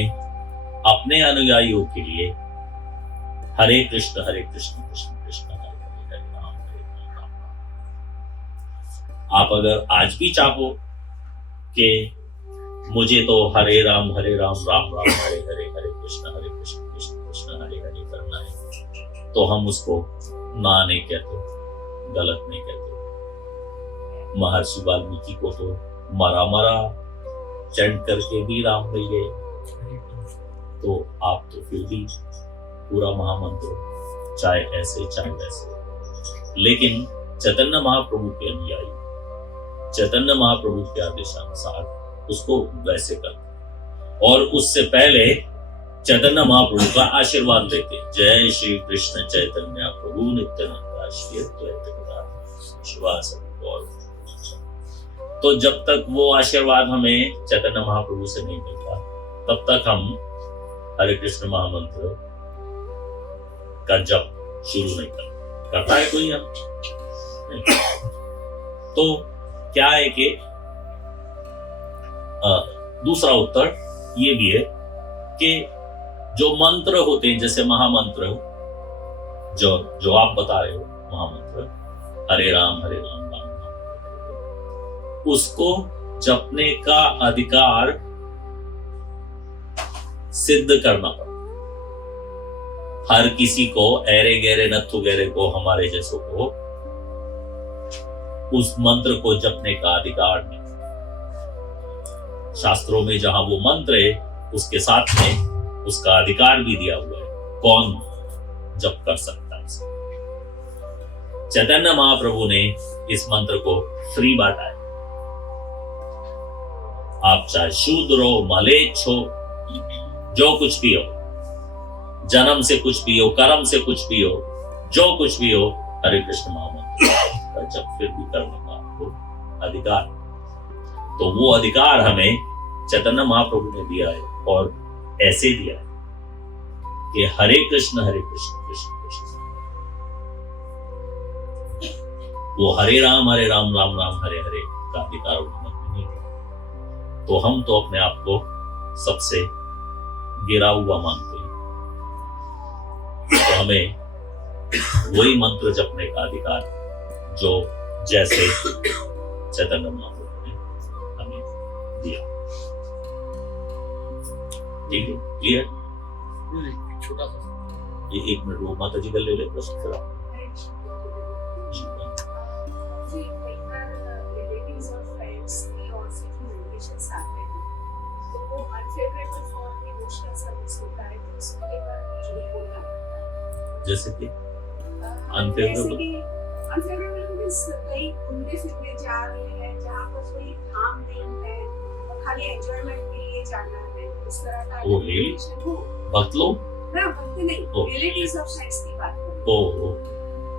अपने अनुयायियों के लिए हरे कृष्ण कृष्ण कृष्ण हरे हरे राम राम। आप अगर आज भी चाहो कि मुझे तो हरे राम राम राम हरे हरे कृष्ण कृष्ण कृष्ण हरे हरे करना है, तो हम उसको ना नहीं कहते, गलत नहीं कहते। महर्षि वाल्मीकि को तो मरा चैंट करके भी राम मिल गए, तो आप तो फिर भी पूरा महामंत्र चाहे ऐसे चाहे वैसे। लेकिन चैतन्य महाप्रभु के अनुयायी चैतन्य महाप्रभु के आदेशानुसार उसको वैसे करते, और उससे पहले चैतन्य महाप्रभु का आशीर्वाद लेते, जय श्री कृष्ण चैतन्य प्रभु नित्यानंद श्री अद्वैत गदाधर श्रीवासदि गौर। तो जब तक वो आशीर्वाद हमें चैतन्य महाप्रभु से नहीं मिलता, तब तक हम हरे कृष्ण महामंत्र का जप शुरू नहीं करता है कोई हम। तो क्या है कि दूसरा उत्तर ये भी है कि जो मंत्र होते हैं, जैसे महामंत्र जो आप बता रहे हो, महामंत्र हरे राम राम राम, उसको जपने का अधिकार सिद्ध करना पड़ता। हर किसी को, ऐरे गहरे नथु गहरे को, हमारे जैसों को उस मंत्र को जपने का अधिकार नहीं। शास्त्रों में जहां वो मंत्र है उसके साथ में उसका अधिकार भी दिया हुआ है, कौन जप कर सकता है। चैतन्य महाप्रभु ने इस मंत्र को फ्री बांटा है। आप चाहे शूद्र हो, मलेच्छ हो, जो कुछ भी हो, जन्म से कुछ भी हो, कर्म से कुछ भी हो, जो कुछ भी हो, हरे कृष्ण महामंत्र का जप फिर भी करने का आपको अधिकार। तो वो अधिकार हमें चैतन्य महाप्रभु ने दिया है, और ऐसे दिया है कि हरे कृष्ण कृष्ण कृष्ण। वो हरे राम राम राम हरे हरे का अधिकार उन्होंने नहीं दिया। तो हम तो अपने आप को सबसे गिरा हुआ मानते हैं, तो हमें वही मंत्र जपने का अधिकार जो जैसे चैतन्य महाप्रभु ने हमें दिया। ठीक है, क्लियर? एक छोटा सा ये 1 मिनट वो माता जी का ले ले प्रश्न जरा। जी, कई बार relatives और friends की ओर से जो invitations आते हैं, तो वो unfavorable for devotional service होता है, तो उसको लेकर झूठ बोलना पड़ता है। जैसे कि जैसे कि unfavorable means कहीं घूमने फिरने जा रहे हैं जहाँ पर कोई धाम नहीं है और खाली enjoyment के लिए जाना है, इस तरह का ओ, really? invitation हो। भक्त लोग ना, भक्त नहीं, ओ। relatives और friends की बात कर रही हूँ। ओ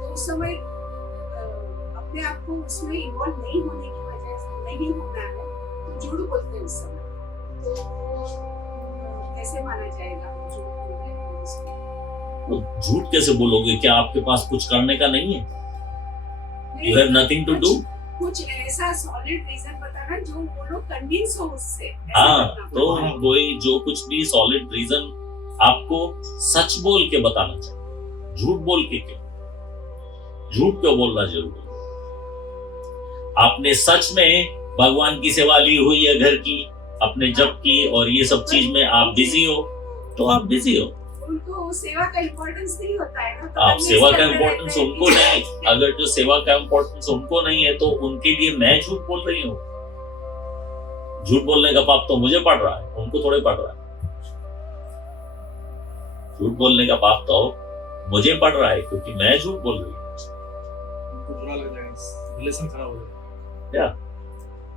तो उस समय अपने आप को उसमें इन्वॉल्व नहीं होने की वजह से नहीं होना है, तो झूठ बोलते हैं उस समय। तो कैसे माना जाएगा झूठ बोल रहे हैं उसमें? तो झूठ कैसे बोलोगे? क्या आपके पास कुछ करने का नहीं है? You have nothing to do? कुछ ऐसा सॉलिड रीजन बताना जो वो लोग कन्विंस हो उससे। ऐसा हाँ, करना तो पड़ता है। कोई जो कुछ भी सॉलिड रीजन आपको सच बोल के बताना चाहिए, झूठ बोल के क्यों? झूठ क्यों बोलना जरूरी है? आपने सच में भगवान की सेवा ली हुई है, घर की, अपने जप की, और ये सब चीज में आप बिजी हो, तो आप बिजी हो। उनको सेवा का इम्पोर्टेंस नहीं होता है ना, तो आप अन्य सेवा का करते इम्पोर्टेंस रहते हैं उनको कि- नहीं, अगर जो सेवा का इम्पोर्टेंस उनको नहीं है तो उनके लिए मैं झूठ बोल रही हूँ। झूठ बोलने का पाप तो मुझे पड़ रहा है, उनको थोड़े पड़ रहा है। झूठ बोलने का पाप तो मुझे पड़ रहा है क्योंकि मैं झूठ बोल रही हूँ। उनको बुरा लग जाएगा, रिलेशन खराब हो जाएगा। क्या?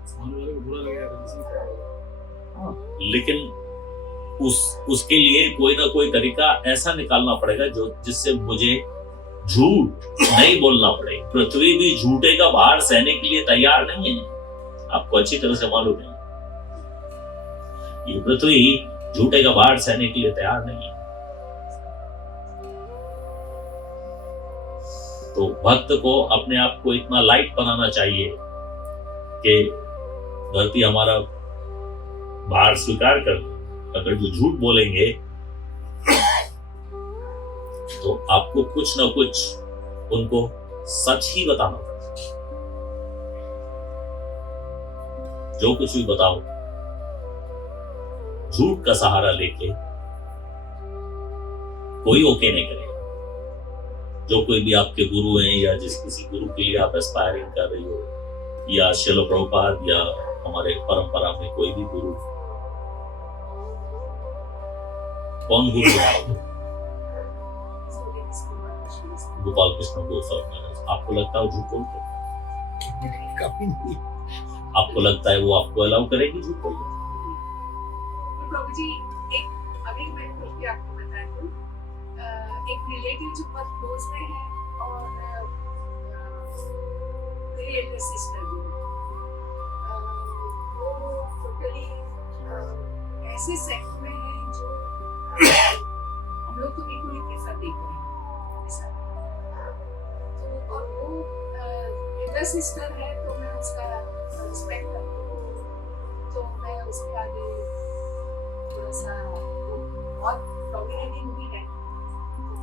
सामने वाले को बुरा लगेगा, रिलेशन खराब हो जाएगा। लेकिन उसके लिए कोई ना कोई तरीका ऐसा निकालना पड़ेगा जो जिससे मुझे झूठ नहीं बोलना पड़े। पृथ्वी भी झूठे का भार सहने के लिए तैयार नहीं है, आपको अच्छी तरह से मालूम है। ये पृथ्वी झूठे का भार सहने के लिए तैयार नहीं है। तो भक्त को अपने आप को इतना लाइट बनाना चाहिए कि धरती हमारा भार स्वीकार कर। अगर जो झूठ बोलेंगे तो आपको कुछ ना कुछ उनको सच ही बताना पड़ेगा। जो कुछ भी बताओ, झूठ का सहारा लेके कोई ओके नहीं करेगा। जो कोई भी आपके गुरु हैं या जिस किसी गुरु के लिए आप एस्पायरिंग कर रही हो, या श्रील प्रभुपाद या हमारे परंपरा में कोई भी गुरु, कौन गुरु है? गोपाल कृष्ण गोस्वामी। आपको लगता है वो झूठ बोलते हैं? कभी नहीं। आपको लगता है वो आपको अलाउ करेगी झूठ बोलने? तो प्रभु जी, एक अभी मैं कुछ भी आपको बता दूं, एक रिलेटिव जो बहुत क्लोज में है और मेरी एल्डर सिस्टर भी है, वो टोटली ऐसे सेक्ट में है जो हम लोग तो बिल्कुल ही प्रेफर नहीं करेंगे ऐसा। तो और वो एल्डर सिस्टर है तो मैं उसका रिस्पेक्ट करती हूँ, तो मैं उसके आगे थोड़ा सा बहुत डोमिनेटिंग भी है,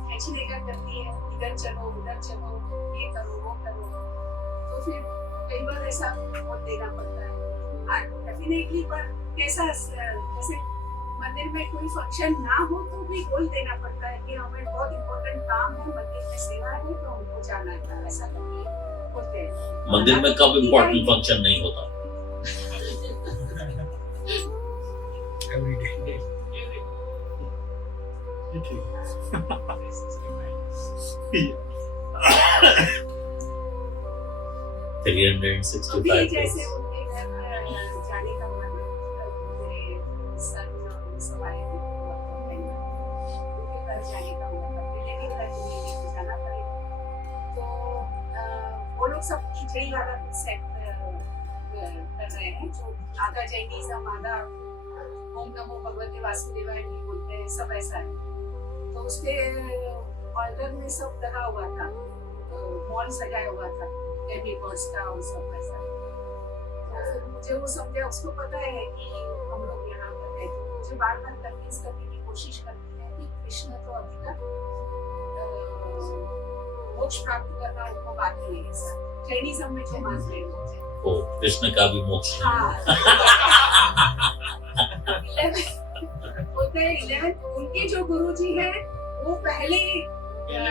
खींच लेकर करती है, इधर चलो उधर चलो, ये करो वो करो, तो फिर कई बार ऐसा बहुत देना पड़ता है। डेफिनेटली, पर कैसा जैसे मंदिर में कोई फंक्शन ना हो तो भी बोल देना पड़ता है कि हमें बहुत इम्पोर्टेंट काम है, मंदिर में सेवा है तो हमको जाना है, ऐसा करके बोलते हैं। मंदिर में कब इम्पोर्टेंट फंक्शन नहीं होता? Every day. ये ठीक है। 365 अभी days. जैसे उनके घर जाने का मन है, मेरे सन और सब आए घर जाने का होगा तब रिलेटिव घर को लेके जाना पड़ेगा। तो वो लोग सब खिचड़ी वाला सेट कर रहे हैं, जो आधा जैनिज्म आधा ओम नमो भगवते वासुदेवाय भी बोलते हैं, सब ऐसा है। तो उसके ऑल्टर में सब लगा हुआ था, मॉल सजाया हुआ था बेबी बर्ड्स का और सब ऐसा। तो फिर मुझे वो समझा, उसको पता है कि हम लोग यहाँ पर हैं, तो मुझे बार बार कन्विंस करने की कोशिश करती है कि कृष्ण तो अभी तक मोक्ष प्राप्त करना उनको बाकी नहीं है सर, जैनिज्म में जो मान रहे हैं ओ कृष्ण का भी मोक्ष है। हाँ। 11 उनके जो गुरुजी हैं वो पहले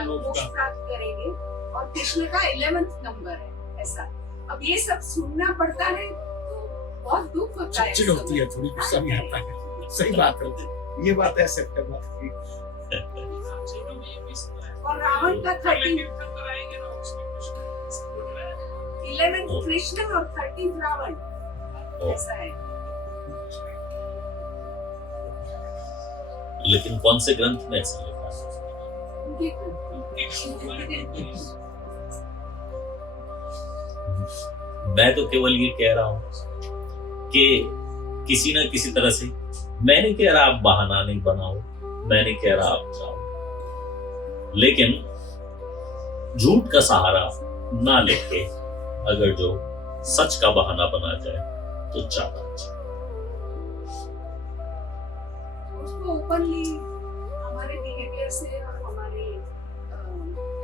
मोक्ष प्राप्त करेंगे और कृष्ण का 11th नंबर है ऐसा। अब ये सब सुनना पड़ता है तो बहुत दुख होता है, चिड़चिड़ होती है, थोड़ी गुस्सा भी आता है। सही बात है, ये बात एक्सेप्ट करना चाहिए। और रावण का 11th कृष्ण और 13th रावण ऐसा है। लेकिन कौन से ग्रंथ में ऐसा लिखा है? उनके मैं तो केवल ये कह रहा हूं कि किसी ना किसी तरह से, मैं नहीं कह रहा आप बहाना नहीं बनाओ, मैं नहीं कह रहा आप जाओ, लेकिन झूठ का सहारा ना लेके अगर जो सच का बहाना बना जाए तो ज्यादा अच्छा। उसको ओपनली हमारे बिहेवियर से और हमारे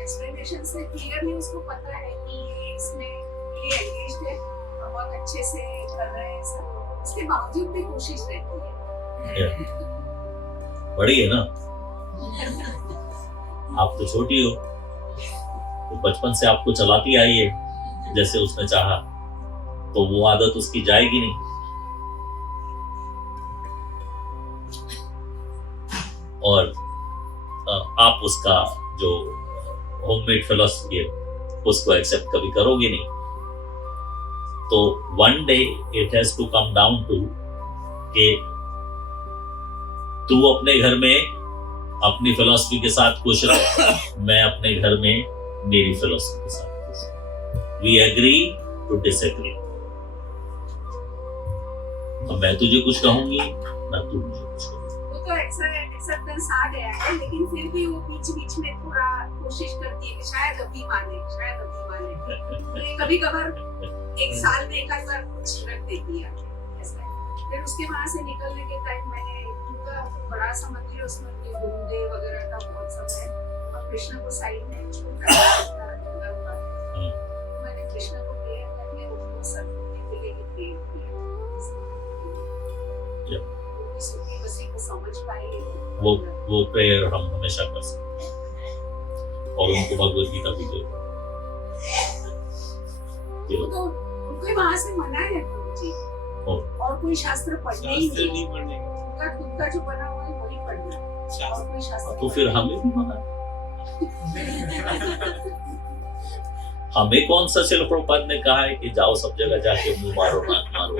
एक्सप्लेनेशन से क्लियरली उसको पता है कि ये इसमें ये एंगेज्ड है और बहुत अच्छे से कर रहे हैं सब, उसके बावजूद भी कोशिश रहती है। बड़ी है ना, आप तो छोटी हो, तो बचपन से आपको चलाती आई है जैसे उसने चाहा, तो वो आदत उसकी जाएगी नहीं। और आप उसका जो होममेड फिलॉसफी है उसको एक्सेप्ट कभी करोगे नहीं। तो one day it has to come down to कि तू अपने घर में अपनी फिलॉसफी के साथ खुश रह, मैं अपने घर में मेरी फिलॉसफी के साथ खुश रहूं। We agree to disagree. अब मैं तुझे कुछ कहूंगी ना तू मुझे कुछ कहोगी। वो तो एक्सेप्टेंस आ गया है, लेकिन फिर भी वो बीच में थोड़ा कोशिश करती है कि शायद अभी माने। कभी कभार एक साल में एक बार कुछ रख देती है ऐसा। फिर उसके वहां से निकलने के टाइम मैंने उनका बड़ा सा मंदिर, उसमें गुरुदेव वगैरह का बहुत सब है और कृष्ण को साइड में छोटा लगा हुआ है। मैंने कृष्ण को प्रेयर करके उनको सद्बुद्धि मिलेगी प्रेयर किया। बसी को समझ पाए वो प्रेयर हम हमेशा कर सकते हैं और उनको भगवत गीता भी दे। तो उनको वहां से मना है जी, और कोई शास्त्र पढ़ने ही नहीं, उनका खुद का जो बना हुआ है वही पढ़ना, और कोई शास्त्र तो फिर हमें भी मना हमें कौन सा शिल प्रभुपाद ने कहा है कि जाओ सब जगह जाके मुंह मारो नाक मारो,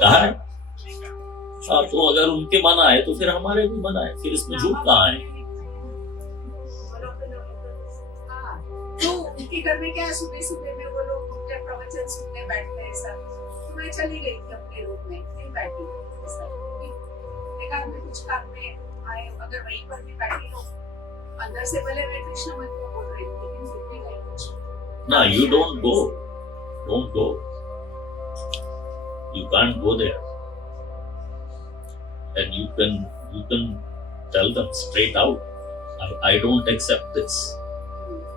कहा है? हाँ, तो अगर उनके मना है तो फिर हमारे भी मना है, फिर इसमें झूठ कहाँ है? तो उनके घर में क्या है, सुबह में वो लोग उनके प्रवचन सुनने बैठते हैं सब। तो मैं चली गई थी अपने रूम में, नहीं बैठी देखा मैं कुछ काम में आए, अगर वहीं पर भी बैठी हो अंदर से भले मैं कृष्ण मंत्र बोल रही हूँ, लेकिन फिर भी कहीं कुछ ना, you don't go, you can't go there, and you can tell them straight out, I don't accept this,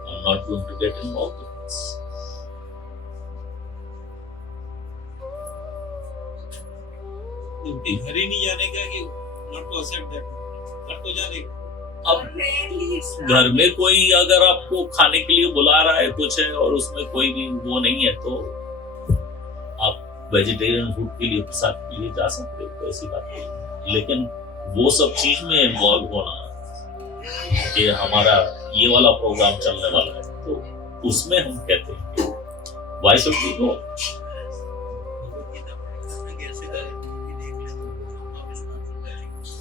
I'm not going to get involved in this. घर ही नहीं जाने का कि not to accept that, घर तो जाने का। अब घर में कोई अगर आपको खाने के लिए बुला रहा है कुछ है और उसमें कोई भी वो नहीं है, तो आप वेजिटेरियन फूड के लिए प्रसाद के लिए जा सकते हो, ऐसी बात नहीं। लेकिन वो सब चीज में इन्वॉल्व होना कि हमारा ये वाला प्रोग्राम चलने वाला है, तो उसमें हम कहते हैं व्हाई शुड वी गो।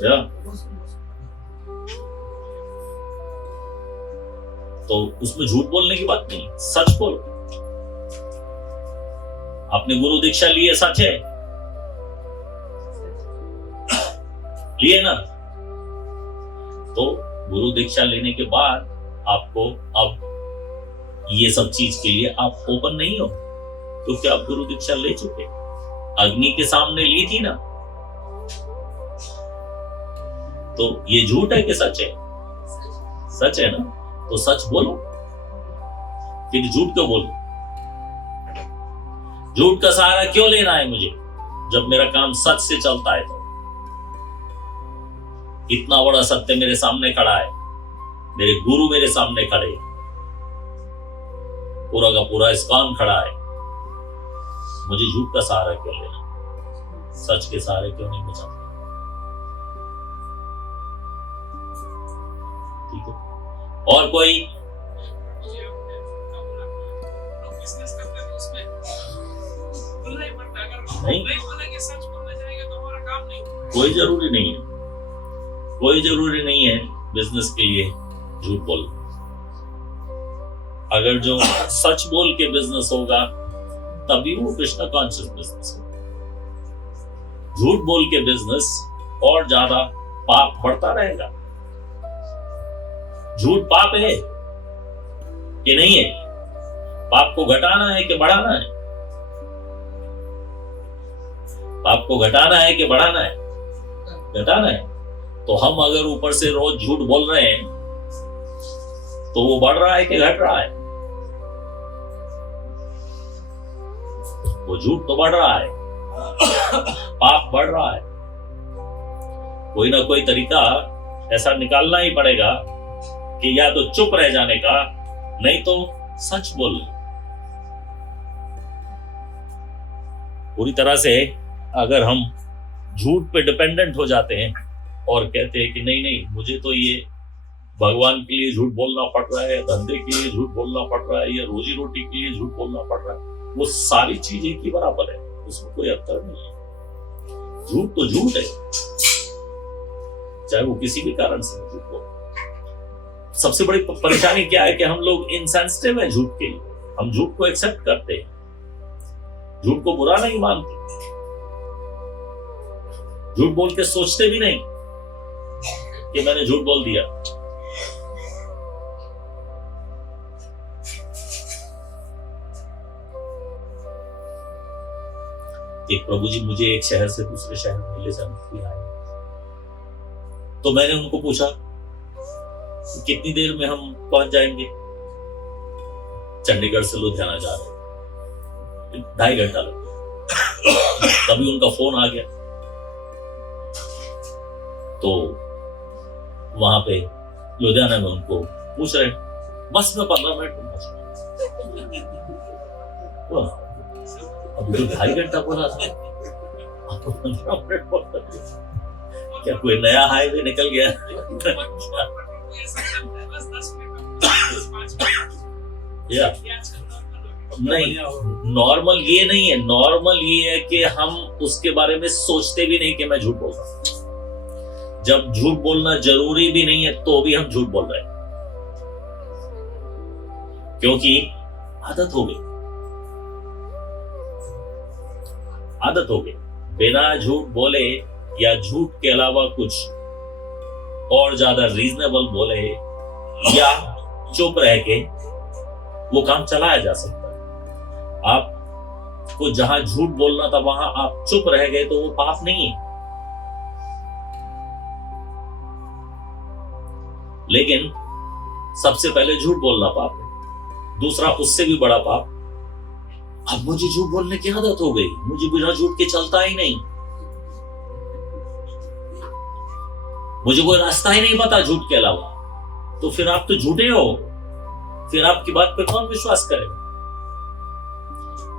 या तो उसमें झूठ बोलने की बात नहीं, सच बोलो। आपने गुरु दीक्षा ली है, सच है, लिए ना? तो गुरु दीक्षा लेने के बाद आपको अब ये सब चीज के लिए आप ओपन नहीं हो, क्योंकि आप गुरु दीक्षा ले चुके। अग्नि के सामने ली थी ना, तो ये झूठ है कि सच है? सच है ना? तो सच बोलो, फिर झूठ क्यों बोलो? झूठ का सहारा क्यों लेना है मुझे, जब मेरा काम सच से चलता है? तो इतना बड़ा सत्य मेरे सामने खड़ा है, मेरे गुरु मेरे सामने खड़े, पूरा का पूरा इस्कॉन खड़ा है, मुझे झूठ का सहारा क्यों लेना? सच के सहारे क्यों नहीं बचा? ठीक है। और कोई? ये अपने का बोला, लोग बिजनेस करते हैं तो उसमें बोलना ही पड़ता है। अगर नहीं। नहीं बोलेंगे, सच बोलने जाएंगे तो हमारा काम नहीं होगा। कोई जरूरी नहीं है, कोई जरूरी नहीं है बिजनेस के लिए झूठ बोलना। अगर जो सच बोल के बिजनेस होगा तभी वो कृष्णा कॉन्शियस बिजनेस होगा। झूठ बोल के बिजनेस और ज्यादा पाप बढ़ता रहेगा। झूठ पाप है कि नहीं है? पाप को घटाना है कि बढ़ाना है? पाप को घटाना है कि बढ़ाना है? घटाना है। तो हम अगर ऊपर से रोज झूठ बोल रहे हैं तो वो बढ़ रहा है कि घट रहा है? वो झूठ तो बढ़ रहा है, पाप बढ़ रहा है। कोई ना कोई तरीका ऐसा निकालना ही पड़ेगा कि या तो चुप रह जाने का, नहीं तो सच बोल। पूरी तरह से अगर हम झूठ पे डिपेंडेंट हो जाते हैं और कहते हैं कि नहीं नहीं, मुझे तो ये भगवान के लिए झूठ बोलना पड़ रहा है, धंधे के लिए झूठ बोलना पड़ रहा है, या रोजी रोटी के लिए झूठ बोलना पड़ रहा है, वो सारी चीज एक ही बराबर है, उसमें कोई अंतर नहीं है। झूठ तो झूठ है, चाहे वो किसी भी कारण से झूठ हो। सबसे बड़ी परेशानी क्या है कि हम लोग इनसेंसिटिव है झूठ के लिए। हम झूठ को एक्सेप्ट करते हैं, झूठ को बुरा नहीं मानते, झूठ बोल के सोचते भी नहीं कि मैंने झूठ बोल दिया। एक प्रभु जी मुझे एक शहर से दूसरे शहर में ले जाने के लिए आए, तो मैंने उनको पूछा कितनी देर में हम पहुंच जाएंगे? चंडीगढ़ से लुधियाना जा रहे, 2.5 घंटा लगा। तभी उनका फोन आ गया, तो वहां पे लुधियाना में उनको पूछ रहे, बस में 15 मिनट में पहुंच। अभी तो 2.5 घंटा बोला था, अब तो 15 मिनट बोल रहे। क्या कोई नया हाईवे निकल गया? या नहीं, नॉर्मल ये नहीं है। नॉर्मल ये है कि हम उसके बारे में सोचते भी नहीं कि मैं झूठ बोल रहा हूं। जब झूठ बोलना जरूरी भी नहीं है तो भी हम झूठ बोल रहे हैं, क्योंकि आदत हो गई। आदत हो गई। बिना झूठ बोले या झूठ के अलावा कुछ और ज्यादा रीजनेबल बोले या चुप रह के वो काम चलाया जा सकता है। आपको जहां झूठ बोलना था वहां आप चुप रह गए तो वो पाप नहीं है। लेकिन सबसे पहले झूठ बोलना पाप है, दूसरा उससे भी बड़ा पाप, अब मुझे झूठ बोलने की आदत हो गई, मुझे बिना झूठ के चलता ही नहीं, मुझे कोई रास्ता ही नहीं पता झूठ के अलावा। तो फिर आप तो झूठे हो, फिर आपकी बात पर कौन विश्वास करेगा?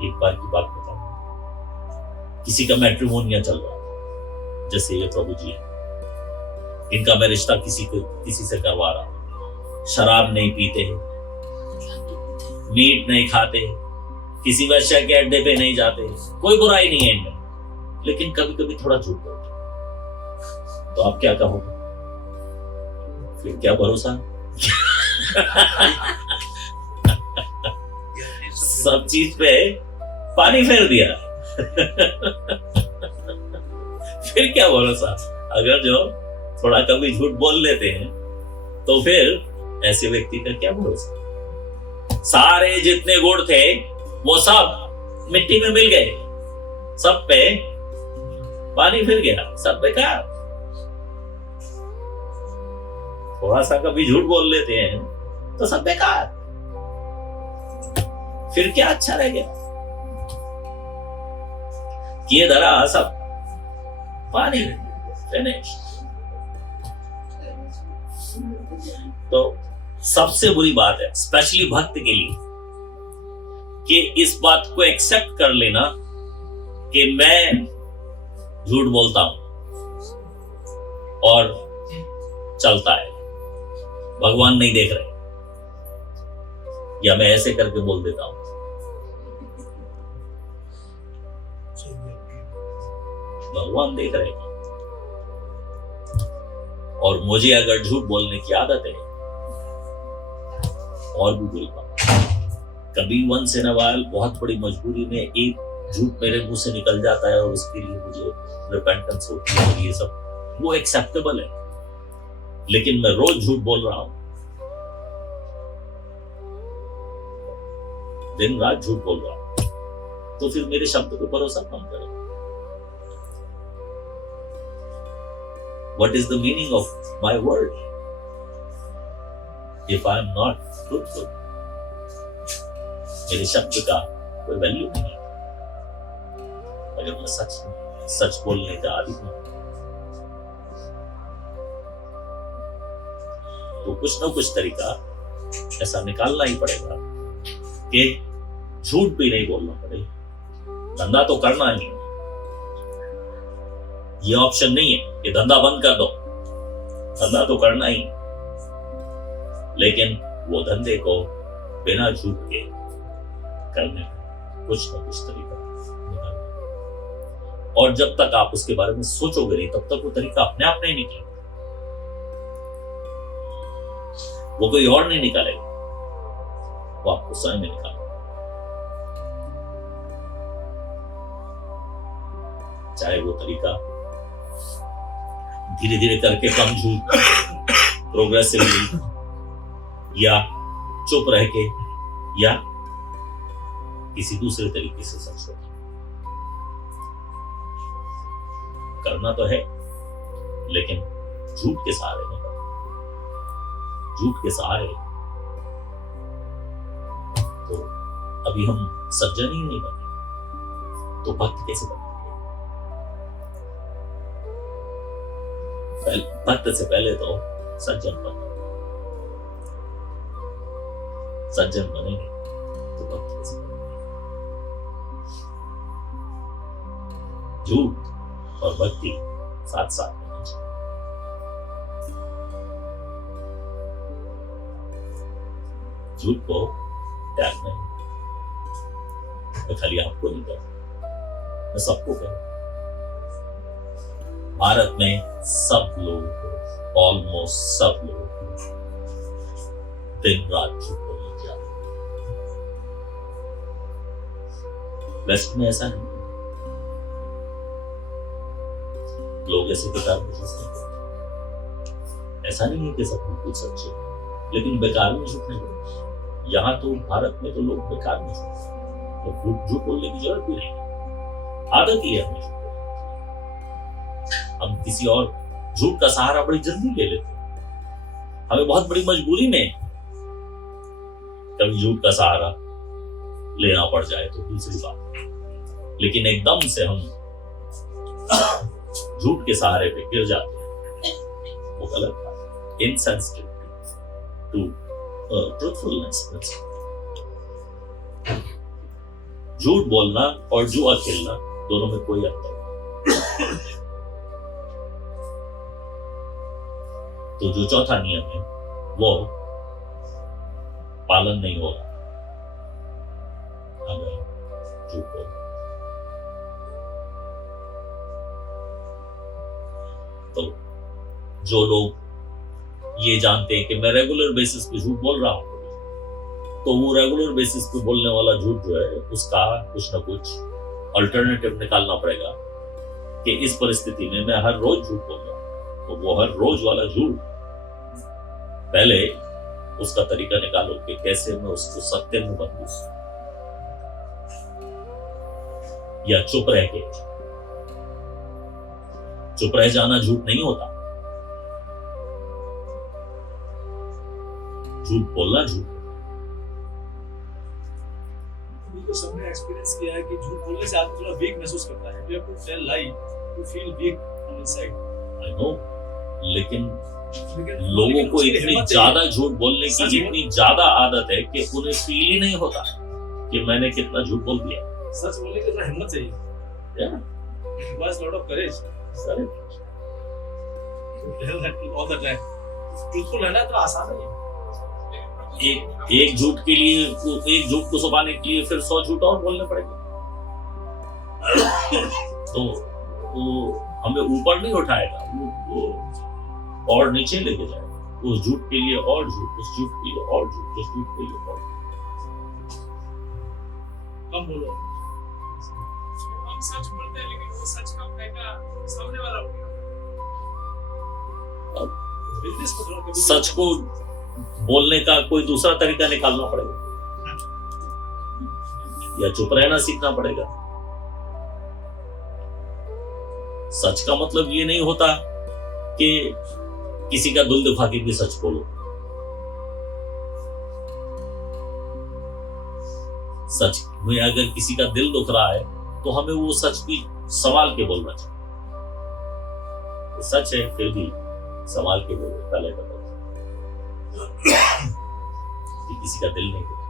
एक बार की बात बताऊं, किसी का मैट्रिमोनिया चल रहा था, जैसे ये प्रभु जी है, इनका मैं रिश्ता किसी से करवा रहा हूं। शराब नहीं पीते, मीट नहीं खाते, किसी वैश्या के अड्डे पे नहीं जाते, कोई बुराई नहीं है इनमें, लेकिन कभी कभी थोड़ा झूठ बोलते। तो आप क्या कहोगे? फिर क्या भरोसा? सब चीज पे पानी फेर दिया। फिर क्या भरोसा, अगर जो थोड़ा कभी झूठ बोल लेते हैं तो फिर ऐसे व्यक्ति का क्या भरोसा। सारे जितने गुण थे वो सब मिट्टी में मिल गए, सब पे पानी फिर गया, सब बेकार। थोड़ा सा कभी झूठ बोल लेते हैं तो सब बेकार, फिर क्या अच्छा रह गया। किए धरा सब पानी, फिनिश। तो सबसे बुरी बात है स्पेशली भक्त के लिए कि इस बात को एक्सेप्ट कर लेना कि मैं झूठ बोलता हूं और चलता है, भगवान नहीं देख रहे, या मैं ऐसे करके बोल देता हूं। भगवान देख रहे हैं। और मुझे अगर झूठ बोलने की आदत है, और भी बुरी बात, कभी वंस इन अ व्हाइल बहुत बड़ी मजबूरी में एक झूठ मेरे मुंह से निकल जाता है और उसके लिए मुझे रिपेंटेंस होती है और ये सब, वो एक्सेप्टेबल है। लेकिन मैं रोज झूठ बोल रहा हूं, दिन रात झूठ बोल रहा हूं, तो फिर मेरे शब्द पे भरोसा कम करें। What is the meaning of my word if I am not truthful? मेरे शब्द का कोई वैल्यू नहीं अगर मैं सच बोलने का आदी हूं। तो कुछ ना कुछ तरीका ऐसा निकालना ही पड़ेगा कि झूठ भी नहीं बोलना पड़ेगा। धंधा तो करना ही है, ये ऑप्शन नहीं है कि धंधा बंद कर दो, धंधा तो करना ही, लेकिन वो धंधे को बिना झूठ के करने का कुछ ना कुछ तरीका निकालना। और जब तक आप उसके बारे में सोचोगे नहीं तब तक वो तरीका अपने आप नहीं निकलेगा, वो कोई और नहीं निकालेगा, वो आपको स्वयं में निकालेगा। चाहे वो तरीका धीरे धीरे करके कम झूठ, प्रोग्रेसिवली, या चुप रह के, या किसी दूसरे तरीके से सच हो। करना तो है लेकिन झूठ के सहारे नहीं करना। झूठ के सहारे तो अभी हम सज्जन ही नहीं बने तो भक्त कैसे बने? भक्त से पहले तो सज्जन बने, सज्जन बनेंगे तो भक्त कैसे बनेंगे? झूठ और भक्ति साथ साथ होनी चाहिए। झूठ को त्याग नहीं, मैं खाली आपको नहीं कहता, मैं सबको कहता। भारत में सब लोगों को, ऑलमोस्ट सब लोगों को दिन रात झूठ बोलने की आदत। वेस्ट में ऐसा नहीं, लोग ऐसे बेकार में झूठ नहीं बोलते। ऐसा नहीं है कि सब बिल्कुल सच्चे, लेकिन बेकार में झूठ नहीं बोलते। यहाँ तो भारत में तो लोग बेकार में झूठ बोलने की जरूरत भी नहीं, आदत ही है हमें झूठ। हम किसी और झूठ का सहारा बड़ी जल्दी ले लेते हैं। हमें बहुत बड़ी मजबूरी में कभी झूठ का सहारा लेना पड़ जाए तो दूसरी बात, लेकिन एकदम से हम झूठ के सहारे पे गिर जाते हैं, वो गलत बात। Insensitive to truthfulness. झूठ बोलना और जुआ खेलना दोनों में कोई अंतर नहीं। तो जो चौथा नियम है वो पालन नहीं होगा अगर झूठ बोल। तो जो लोग ये जानते हैं कि मैं रेगुलर बेसिस पे झूठ बोल रहा हूँ, तो वो रेगुलर बेसिस पे बोलने वाला झूठ जो है उसका कुछ ना कुछ अल्टरनेटिव निकालना पड़ेगा कि इस परिस्थिति में मैं हर रोज झूठ बोल रहा हूँ, तो वो हर रोज वाला झूठ पहले उसका तरीका निकालो कि कैसे मैं उसको सत्य में बदलूं, या चुप रह जाना झूठ नहीं होता, झूठ बोलना झूठ। तो सबने एक्सपीरियंस किया है कि झूठ बोलने से आदमी थोड़ा वीक महसूस करता है। You have to tell lie to feel weak on inside. I know, लेकिन लोगों को इतनी ज्यादा झूठ बोलने की इतनी ज्यादा आदत है कि उन्हें फील ही नहीं होता कि मैंने कितना झूठ बोल दिया। सच बोलने की हिम्मत चाहिए। Yeah. It requires a lot of courage. To tell that all the time. Truthful रहना तो आसान नहीं है। एक झूठ के लिए, एक झूठ को छुपाने के लिए फिर 100 झूठ और बोलने पड़ेंगे, तो वो हमें ऊपर नहीं उठाएगा, वो और नीचे लेके जाएगा। उस झूठ के लिए और झूठ, उस झूठ के लिए और झूठ, उस झूठ के लिए और। कम बोलो। हम सच बोलते हैं लेकिन वो सच का फायदा सामने वाला उठाता है। बिजनेस को थोड़ा कभी सच को बोलने का कोई दूसरा तरीका निकालना पड़ेगा, या चुप रहना सीखना पड़ेगा। सच का मतलब ये नहीं होता कि किसी का दिल दुखा के भी सच बोलो। सच में अगर किसी का दिल दुख रहा है तो हमें वो सच भी संभाल के बोलना चाहिए। तो सच है फिर भी संभाल के बोलो, पहले बताओ कि किसी का दिल नहीं दुखा।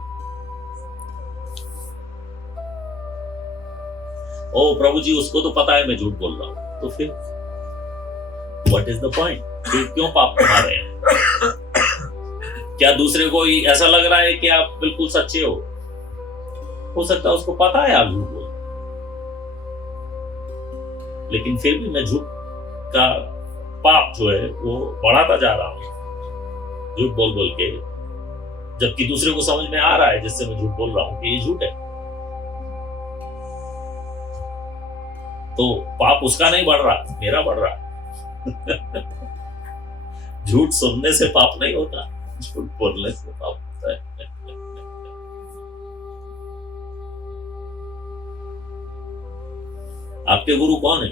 ओ प्रभु जी, उसको तो पता है मैं झूठ बोल रहा हूं, तो फिर व्हाट इज द पॉइंट? फिर क्यों पाप कमा रहे हैं? क्या दूसरे को ऐसा लग रहा है कि आप बिल्कुल सच्चे हो सकता है उसको पता है आप झूठ बोल, लेकिन फिर भी मैं झूठ का पाप जो है वो बढ़ाता जा रहा हूं, झूठ बोल बोल के, जबकि दूसरे को समझ में आ रहा है जिससे मैं झूठ बोल रहा हूं कि ये झूठ है। तो पाप उसका नहीं बढ़ रहा, मेरा बढ़ रहा। झूठ सुनने से पाप नहीं होता, झूठ बोलने से पाप होता है। आपके गुरु कौन है?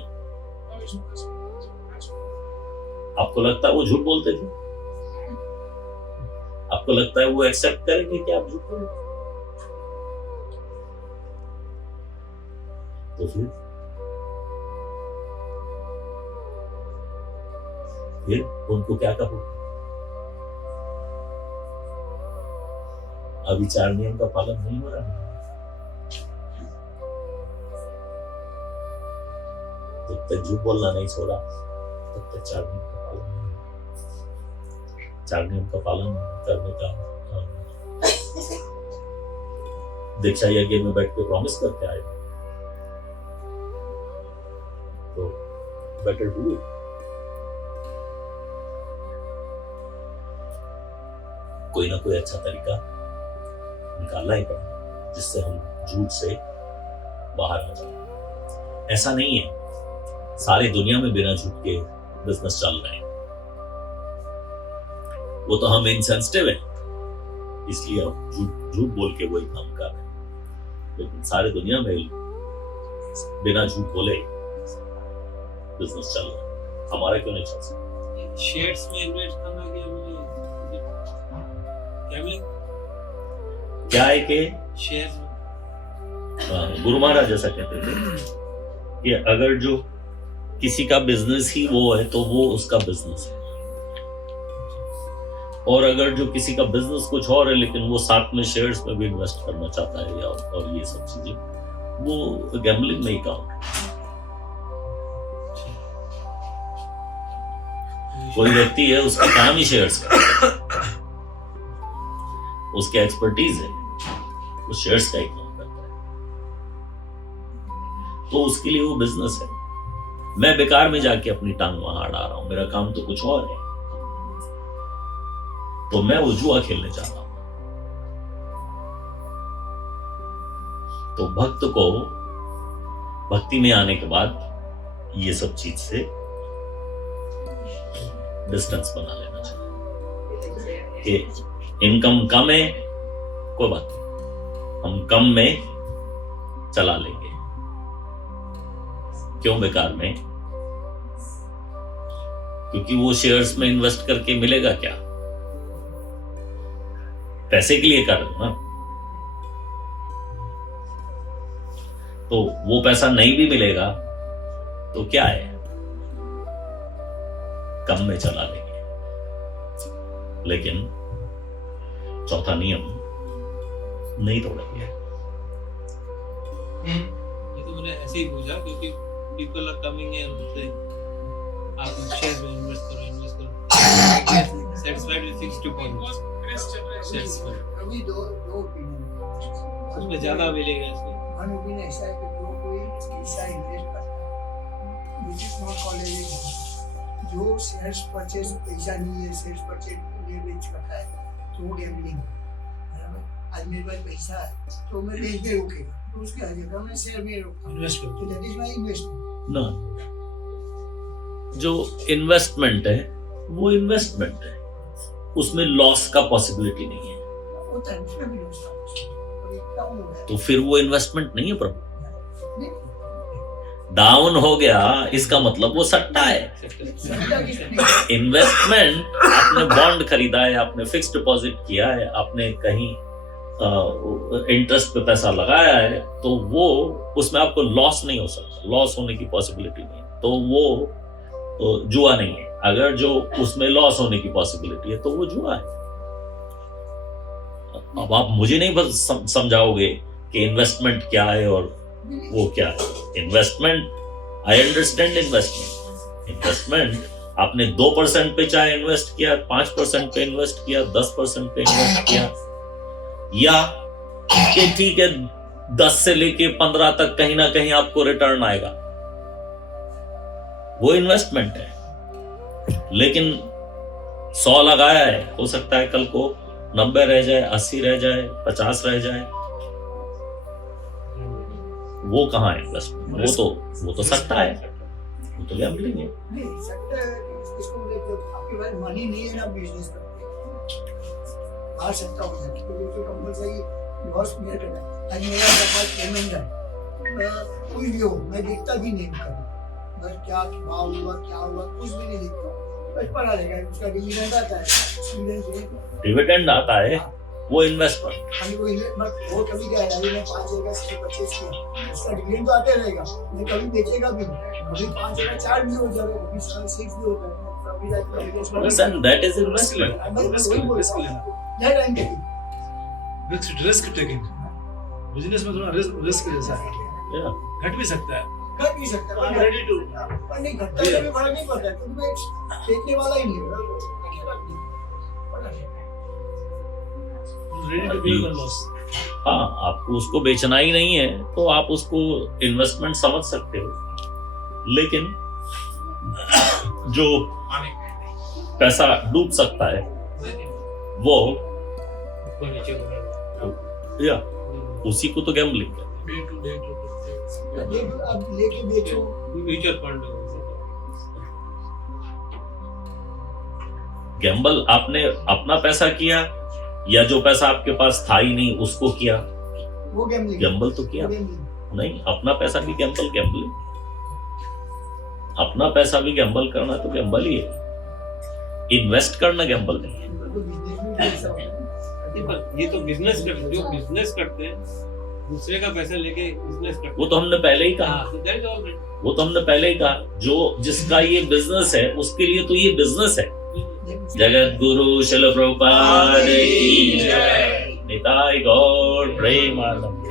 आपको लगता है वो झूठ बोलते थे? आपको लगता है वो एक्सेप्ट करेंगे कि आप झूठ बोले? तो फिर उनको क्या कहो? अभी 4 नियम का पालन नहीं हो रहा है, जब तक झूठ बोलना नहीं छोड़ा तब तक 4 नियम का पालन नहीं। 4 नियम का पालन करने का दीक्षा यज्ञ में बैठ के प्रॉमिस करके आए, तो बेटर डू इट। कोई ना कोई अच्छा तरीका निकालना ही पड़ेगा जिससे हम झूठ से बाहर आ जाए। ऐसा नहीं है सारी दुनिया में बिना झूठ के बिजनेस चल रहे हैं, वो तो हम इनसेंसिटिव हैं इसलिए हम झूठ बोल के वही काम कर रहे हैं, लेकिन सारी दुनिया में बिना झूठ बोले बिजनेस चल रहा है, हमारा क्यों नहीं चल सकता? शेयर्स में इन्वेस्ट करना क्या है कि शेयर गुरु महाराज जैसा कहते थे कि अगर जो किसी का बिजनेस ही वो है तो वो उसका बिजनेस है, और अगर जो किसी का बिजनेस कुछ और है लेकिन वो साथ में शेयर्स में भी इन्वेस्ट करना चाहता है या और ये सब चीजें, वो गैम्बलिंग नहीं काउंट। कोई व्यक्ति है उसका काम ही शेयर्स का, उसके एक्सपर्टीज है वो शेयर्स का ही काम करता है, तो उसके लिए वो बिजनेस है। मैं बेकार में जाके अपनी टांग वहां अड़ा रहा हूं, मेरा काम तो कुछ और है। तो मैं वो जुआ खेलने जा रहा हूं। तो भक्त को भक्ति में आने के बाद ये सब चीज से डिस्टेंस बना लेना चाहिए कि इनकम कम है, कोई बात नहीं, हम कम में चला लेंगे, क्यों बेकार में, क्योंकि वो शेयर्स में इन्वेस्ट करके मिलेगा क्या, पैसे के लिए कर रहे हो ना, तो वो पैसा नहीं भी मिलेगा तो क्या है, कम में चला लेंगे। लेकिन चौथा नियम नहीं तोड़ेंगे। ये तो मैंने ऐसे ही पूछा क्योंकि पीपल आर कमिंग इन से आप शेयर में इन्वेस्ट करो satisfied with fixed deposit satisfied अभी दो ओपिनियन, उसमें ज्यादा मिलेगा इसमें। वन ओपिनियन ऐसा है कि जो कोई पैसा इन्वेस्ट करता है विच इज नॉट कॉलेज, जो शेयर्स परचेज पैसा नहीं है, शेयर्स परचेज ये बेच करता है तो वो गैम्बलिंग है। आज मेरे पास पैसा है तो मैं बेच के रोकेगा, तो उसके जगह मैं शेयर में रोकता इन्वेस्ट हूं, तो दैट इज माय इन्वेस्टमेंट। ना, जो इन्वेस्टमेंट है वो इन्वेस्टमेंट है, उसमें लॉस का पॉसिबिलिटी नहीं है, होता है उसमें भी लॉस और एक डाउन हो गया तो फिर वो इन्वेस्टमेंट नहीं है प्रभु। नहीं, डाउन हो गया इसका मतलब वो सट्टा है। सट्टा किसने इन्वेस्टमेंट, आपने बॉन्ड खरीदा है, आपने फिक्स डिपॉजिट किया है, आपने कहीं इंटरेस्ट पे पैसा लगाया है, तो वो उसमें आपको लॉस नहीं हो सकता, लॉस होने की पॉसिबिलिटी नहीं है, तो वो जुआ नहीं है। अगर जो उसमें लॉस होने की पॉसिबिलिटी है तो वो जुआ है। अब आप मुझे नहीं बस समझाओगे कि इन्वेस्टमेंट क्या है और वो क्या है। Investment, I understand investment. Investment आपने 2% पे चाहे इन्वेस्ट किया, 5% पे इन्वेस्ट किया, 10% पे इन्वेस्ट किया, या कि ठीक है 10 से लेके 15 तक कहीं ना कहीं आपको रिटर्न आएगा, वो इन्वेस्टमेंट है। लेकिन 100 लगाया है, हो सकता है कल को 90 रह जाए, 80 रह जाए, 50 रह जाए, वो कहाँ है इन्वेस्टमेंट? वो तो सट्टा है, वो तो गैम्बलिंग है। नहीं सट्टा इसको बोलते हैं, आपके पास मनी नहीं है ना बिजनेस करते बाहर सट्टा हो जाता है, क्योंकि उसको कंपलसरी लॉस मेरे करना है। आज मेरा पास पेमेंट है, कोई भी हो मैं देखता भी नहीं कभी, बस क्या भाव हुआ क्या हुआ कुछ भी नहीं देखता, बस पड़ा रहेगा। उसका डिविडेंड आता है, डिविडेंड आता है, वो इन्वेस्टमेंट। वो कभी क्या है, अभी मैं 5 जगह से परचेज किया, उसका डिविडेंड तो आते रहेगा, मैं कभी बेचेगा भी नहीं। अभी 5 जगह 4 भी हो जाएगा, कभी 6 भी होता है, कभी Listen, that is investment. Risk taking business में थोड़ा रिस्क जैसा है, Yeah. घट भी सकता है। कर नहीं सकता, I'm ready to- पर नहीं घटता है, कभी फर्क नहीं पड़ता, क्योंकि मैं बेचने वाला ही नहीं हूँ। ready to bear the loss। हाँ, आपको उसको बेचना ही नहीं है तो आप उसको इन्वेस्टमेंट समझ सकते हो, लेकिन जो पैसा डूब सकता है वो, ऊपर नीचे हो रहा या उसी को तो गैम्बलिंग है। Day to day to अब लेके बेचो, है। म्यूचुअल फंड गैम्बल आपने अपना पैसा किया या जो पैसा आपके पास था ही नहीं उसको किया, वो गैम्बलिंग, गैम्बल तो किया नहीं। अपना पैसा भी गैम्बलिंग, अपना पैसा भी गैम्बल करना तो गैम्बल ही है। इन्वेस्ट करना गैम्बल नहीं है। ये तो बिजनेस करते, जो बिजनेस करते हैं दूसरे का पैसा लेके बिजनेस करते वो तो हमने पहले ही कहा, हैं, तो that is all right। वो तो हमने पहले ही कहा, जो जिसका ये बिजनेस है उसके लिए तो ये बिजनेस है। जगत गुरु शिल प्रभुपाद की जय। निताई गौर प्रेमानंद।